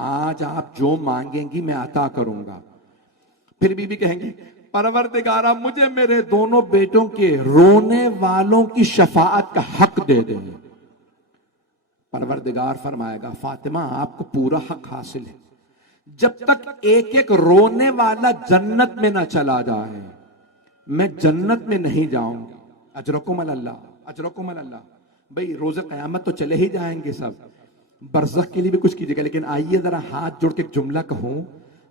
आज आप जो मांगेंगी मैं अता करूंगा। फिर बीबी कहेंगी, परवरदिगारा मुझे मेरे दोनों बेटों के रोने वालों की शफाअत का हक दे दे। परवरदिगार फरमाएगा, फातिमा आपको पूरा हक हासिल है, जब तक एक एक रोने वाला जन्नत में ना चला जाए मैं जन्नत में नहीं जाऊंगा। अजरकुम अल्लाह, अजरकुम अल्लाह। भाई रोज़े क़यामत तो चले ही जाएंगे सब, बरज़ख के लिए भी कुछ कीजिएगा। लेकिन आइए जरा हाथ जोड़ के एक जुमला कहूं,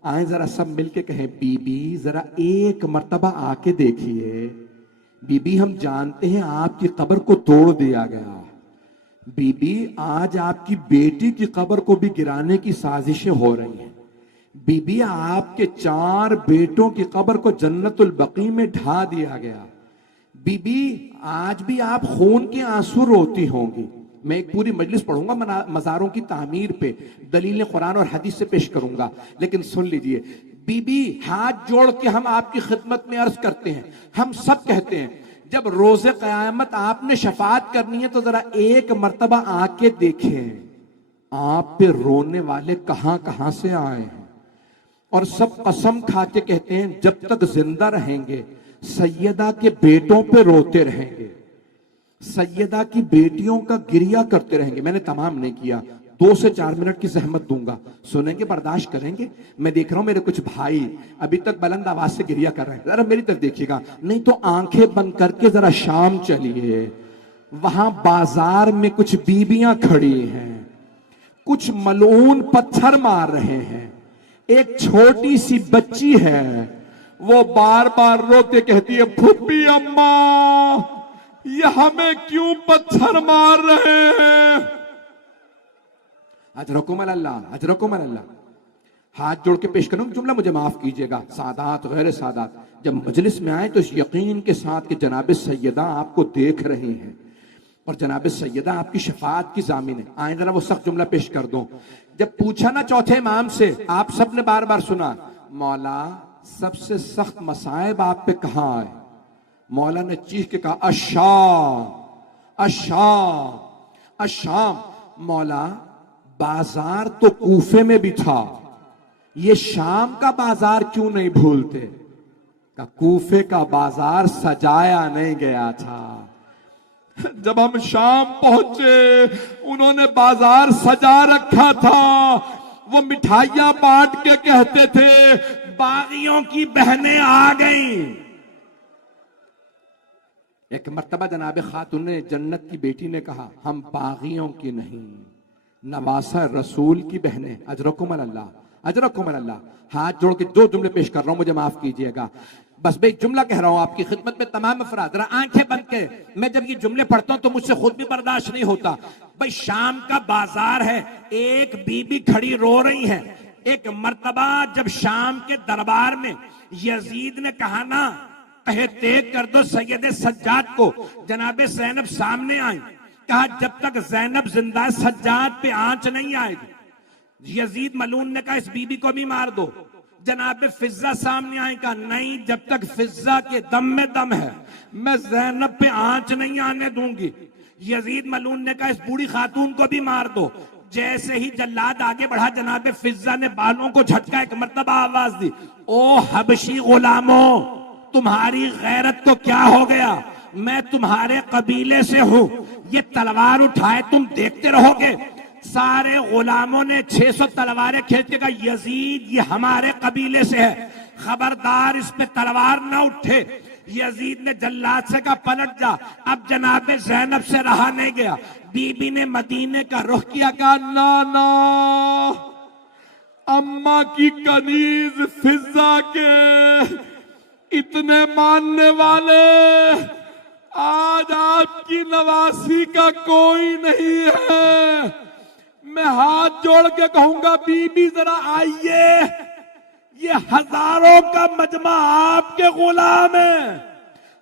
आए जरा सब मिलके कहें, बीबी जरा एक मर्तबा आके देखिए। बीबी हम जानते हैं आपकी कब्र को तोड़ दिया गया, बीबी आज आपकी बेटी की कब्र को भी गिराने की साजिशें हो रही हैं। बीबी आपके 4 बेटों की कब्र को जन्नतुल बकी में ढा दिया गया। बीबी आज भी आप खून के आंसू रोती होंगी। मैं एक पूरी मजलिस पढ़ूंगा मज़ारों की तामीर पे, दलील कुरान और हदीस से पेश करूंगा, लेकिन सुन लीजिए बीबी, हाथ जोड़ के हम आपकी खिदमत में अर्ज करते हैं, हम सब कहते हैं, जब रोज़े क़यामत आपने शफाअत करनी है तो जरा एक मर्तबा आके देखें आप पे रोने वाले कहां कहां से आए हैं। और सब कसम खा के कहते हैं, जब तक जिंदा रहेंगे सैयदा के बेटों पे रोते रहेंगे, सैयदा की बेटियों का गिरिया करते रहेंगे। मैंने तमाम नहीं किया, 2 से 4 मिनट की जहमत दूंगा, सुनेंगे, बर्दाश्त करेंगे। मैं देख रहा हूं मेरे कुछ भाई अभी तक बुलंद आवाज से गिरिया कर रहे हैं, जरा मेरी तरफ देखिएगा, नहीं तो आंखें बंद करके जरा शाम चलिए, वहां बाजार में कुछ बीबियां खड़ी हैं, कुछ मलून पत्थर मार रहे हैं, एक छोटी सी बच्ची है वो बार बार रोते कहती है, फूफी अम्मा ये हमें क्यों पत्थर मार रहे हैं। अजरकुम अल्लाह, अजरकुम अल्लाह। हाथ जोड़ के पेश करूं जुमला, मुझे माफ कीजिएगा सादात गैर सादात, जब मजलिस में आए तो इस यकीन के साथ कि जनाब सैयदा आपको देख रहे हैं और जनाब सैयदा आपकी शफाअत की जामिन है। आए जरा वो सख्त जुमला पेश कर दो। जब पूछा ना चौथे इमाम से, आप सब ने बार बार सुना, मौला सबसे सख्त मसाइब आप पे कहां आए? मौला ने चीख के कहा, अशाम, अशाम, अशाम। मौला बाजार तो कूफे में भी था, ये शाम का बाजार क्यों नहीं भूलते? का कूफे का बाजार सजाया नहीं गया था। जब हम शाम पहुंचे उन्होंने बाजार सजा रखा था। वो मिठाइयां बांट के कहते थे, बागियों की बहनें आ गईं। एक मर्तबा जनाब खातून जन्नत की बेटी ने कहा, हम बागियों की नहीं, नवासा रसूल की बहनें। अजरकुम अल्लाह, अजरकुम अल्लाह। हाथ जोड़ के दो जुमले पेश कर रहा हूं, मुझे माफ कीजिएगा। बस भाई जुमला कह रहा हूं आपकी खिदमत में तमाम अफराद, जरा आंखें बंद के, मैं जब ये जुमले पढ़ता हूं तो मुझसे खुद भी बर्दाश्त नहीं होता। भाई शाम का बाजार है, एक बीबी खड़ी रो रही है। एक मर्तबा जब शाम के दरबार में यजीद ने कहा ना, कहे तेज कर दो सैयद सज्जाद को, जनाब ज़ैनब सामने आई। कहा जब तक ज़ैनब जिंदा है सज्जाद पे आंच नहीं आएगी। यजीद मलून ने कहा इस बीबी को भी मार दो। जनाब फिजा सामने आए, कहा नहीं, जब तक फिजा के दम में दम है मैं ज़ैनब पे आंच नहीं आने दूंगी। यजीद मलून ने कहा इस बूढ़ी खातून को भी मार दो। जैसे ही जल्लाद आगे बढ़ा, जनाब फिजा ने बालों को झटका, एक मर्तबा आवाज दी, ओ हबशी गुलामों, तुम्हारी गैरत को क्या हो गया? मैं तुम्हारे कबीले से हूं, ये तलवार उठाए तुम देखते रहोगे। सारे गुलामों ने 600 तलवारें खींच के कहा, यजीद ये हमारे कबीले से है, खबरदार इस पे तलवार ना उठे। यजीद ने जल्लाद से कहा पलट जा। अब जनाब ज़ैनब से रहा नहीं गया, बीबी ने मदीने का रुख किया, कहा ना ना, अम्मा की कनीज फिजा के इतने मानने वाले आज आपकी नवासी का कोई नहीं है। मैं हाथ जोड़ के कहूंगा, बीबी जरा आइए, ये हजारों का मजमा आपके गुलाम है।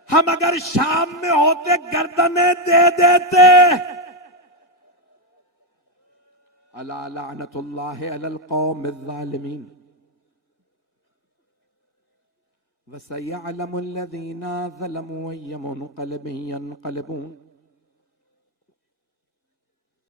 हम अगर शाम में होते गर्दनें दे देते। अला लअनतुल्लाहि अलल कौमिज़ ज़ालिमीन वसयअलमुल्लज़ीना ज़लमू अय्युम मुनक़लिबिन यनक़लिबून।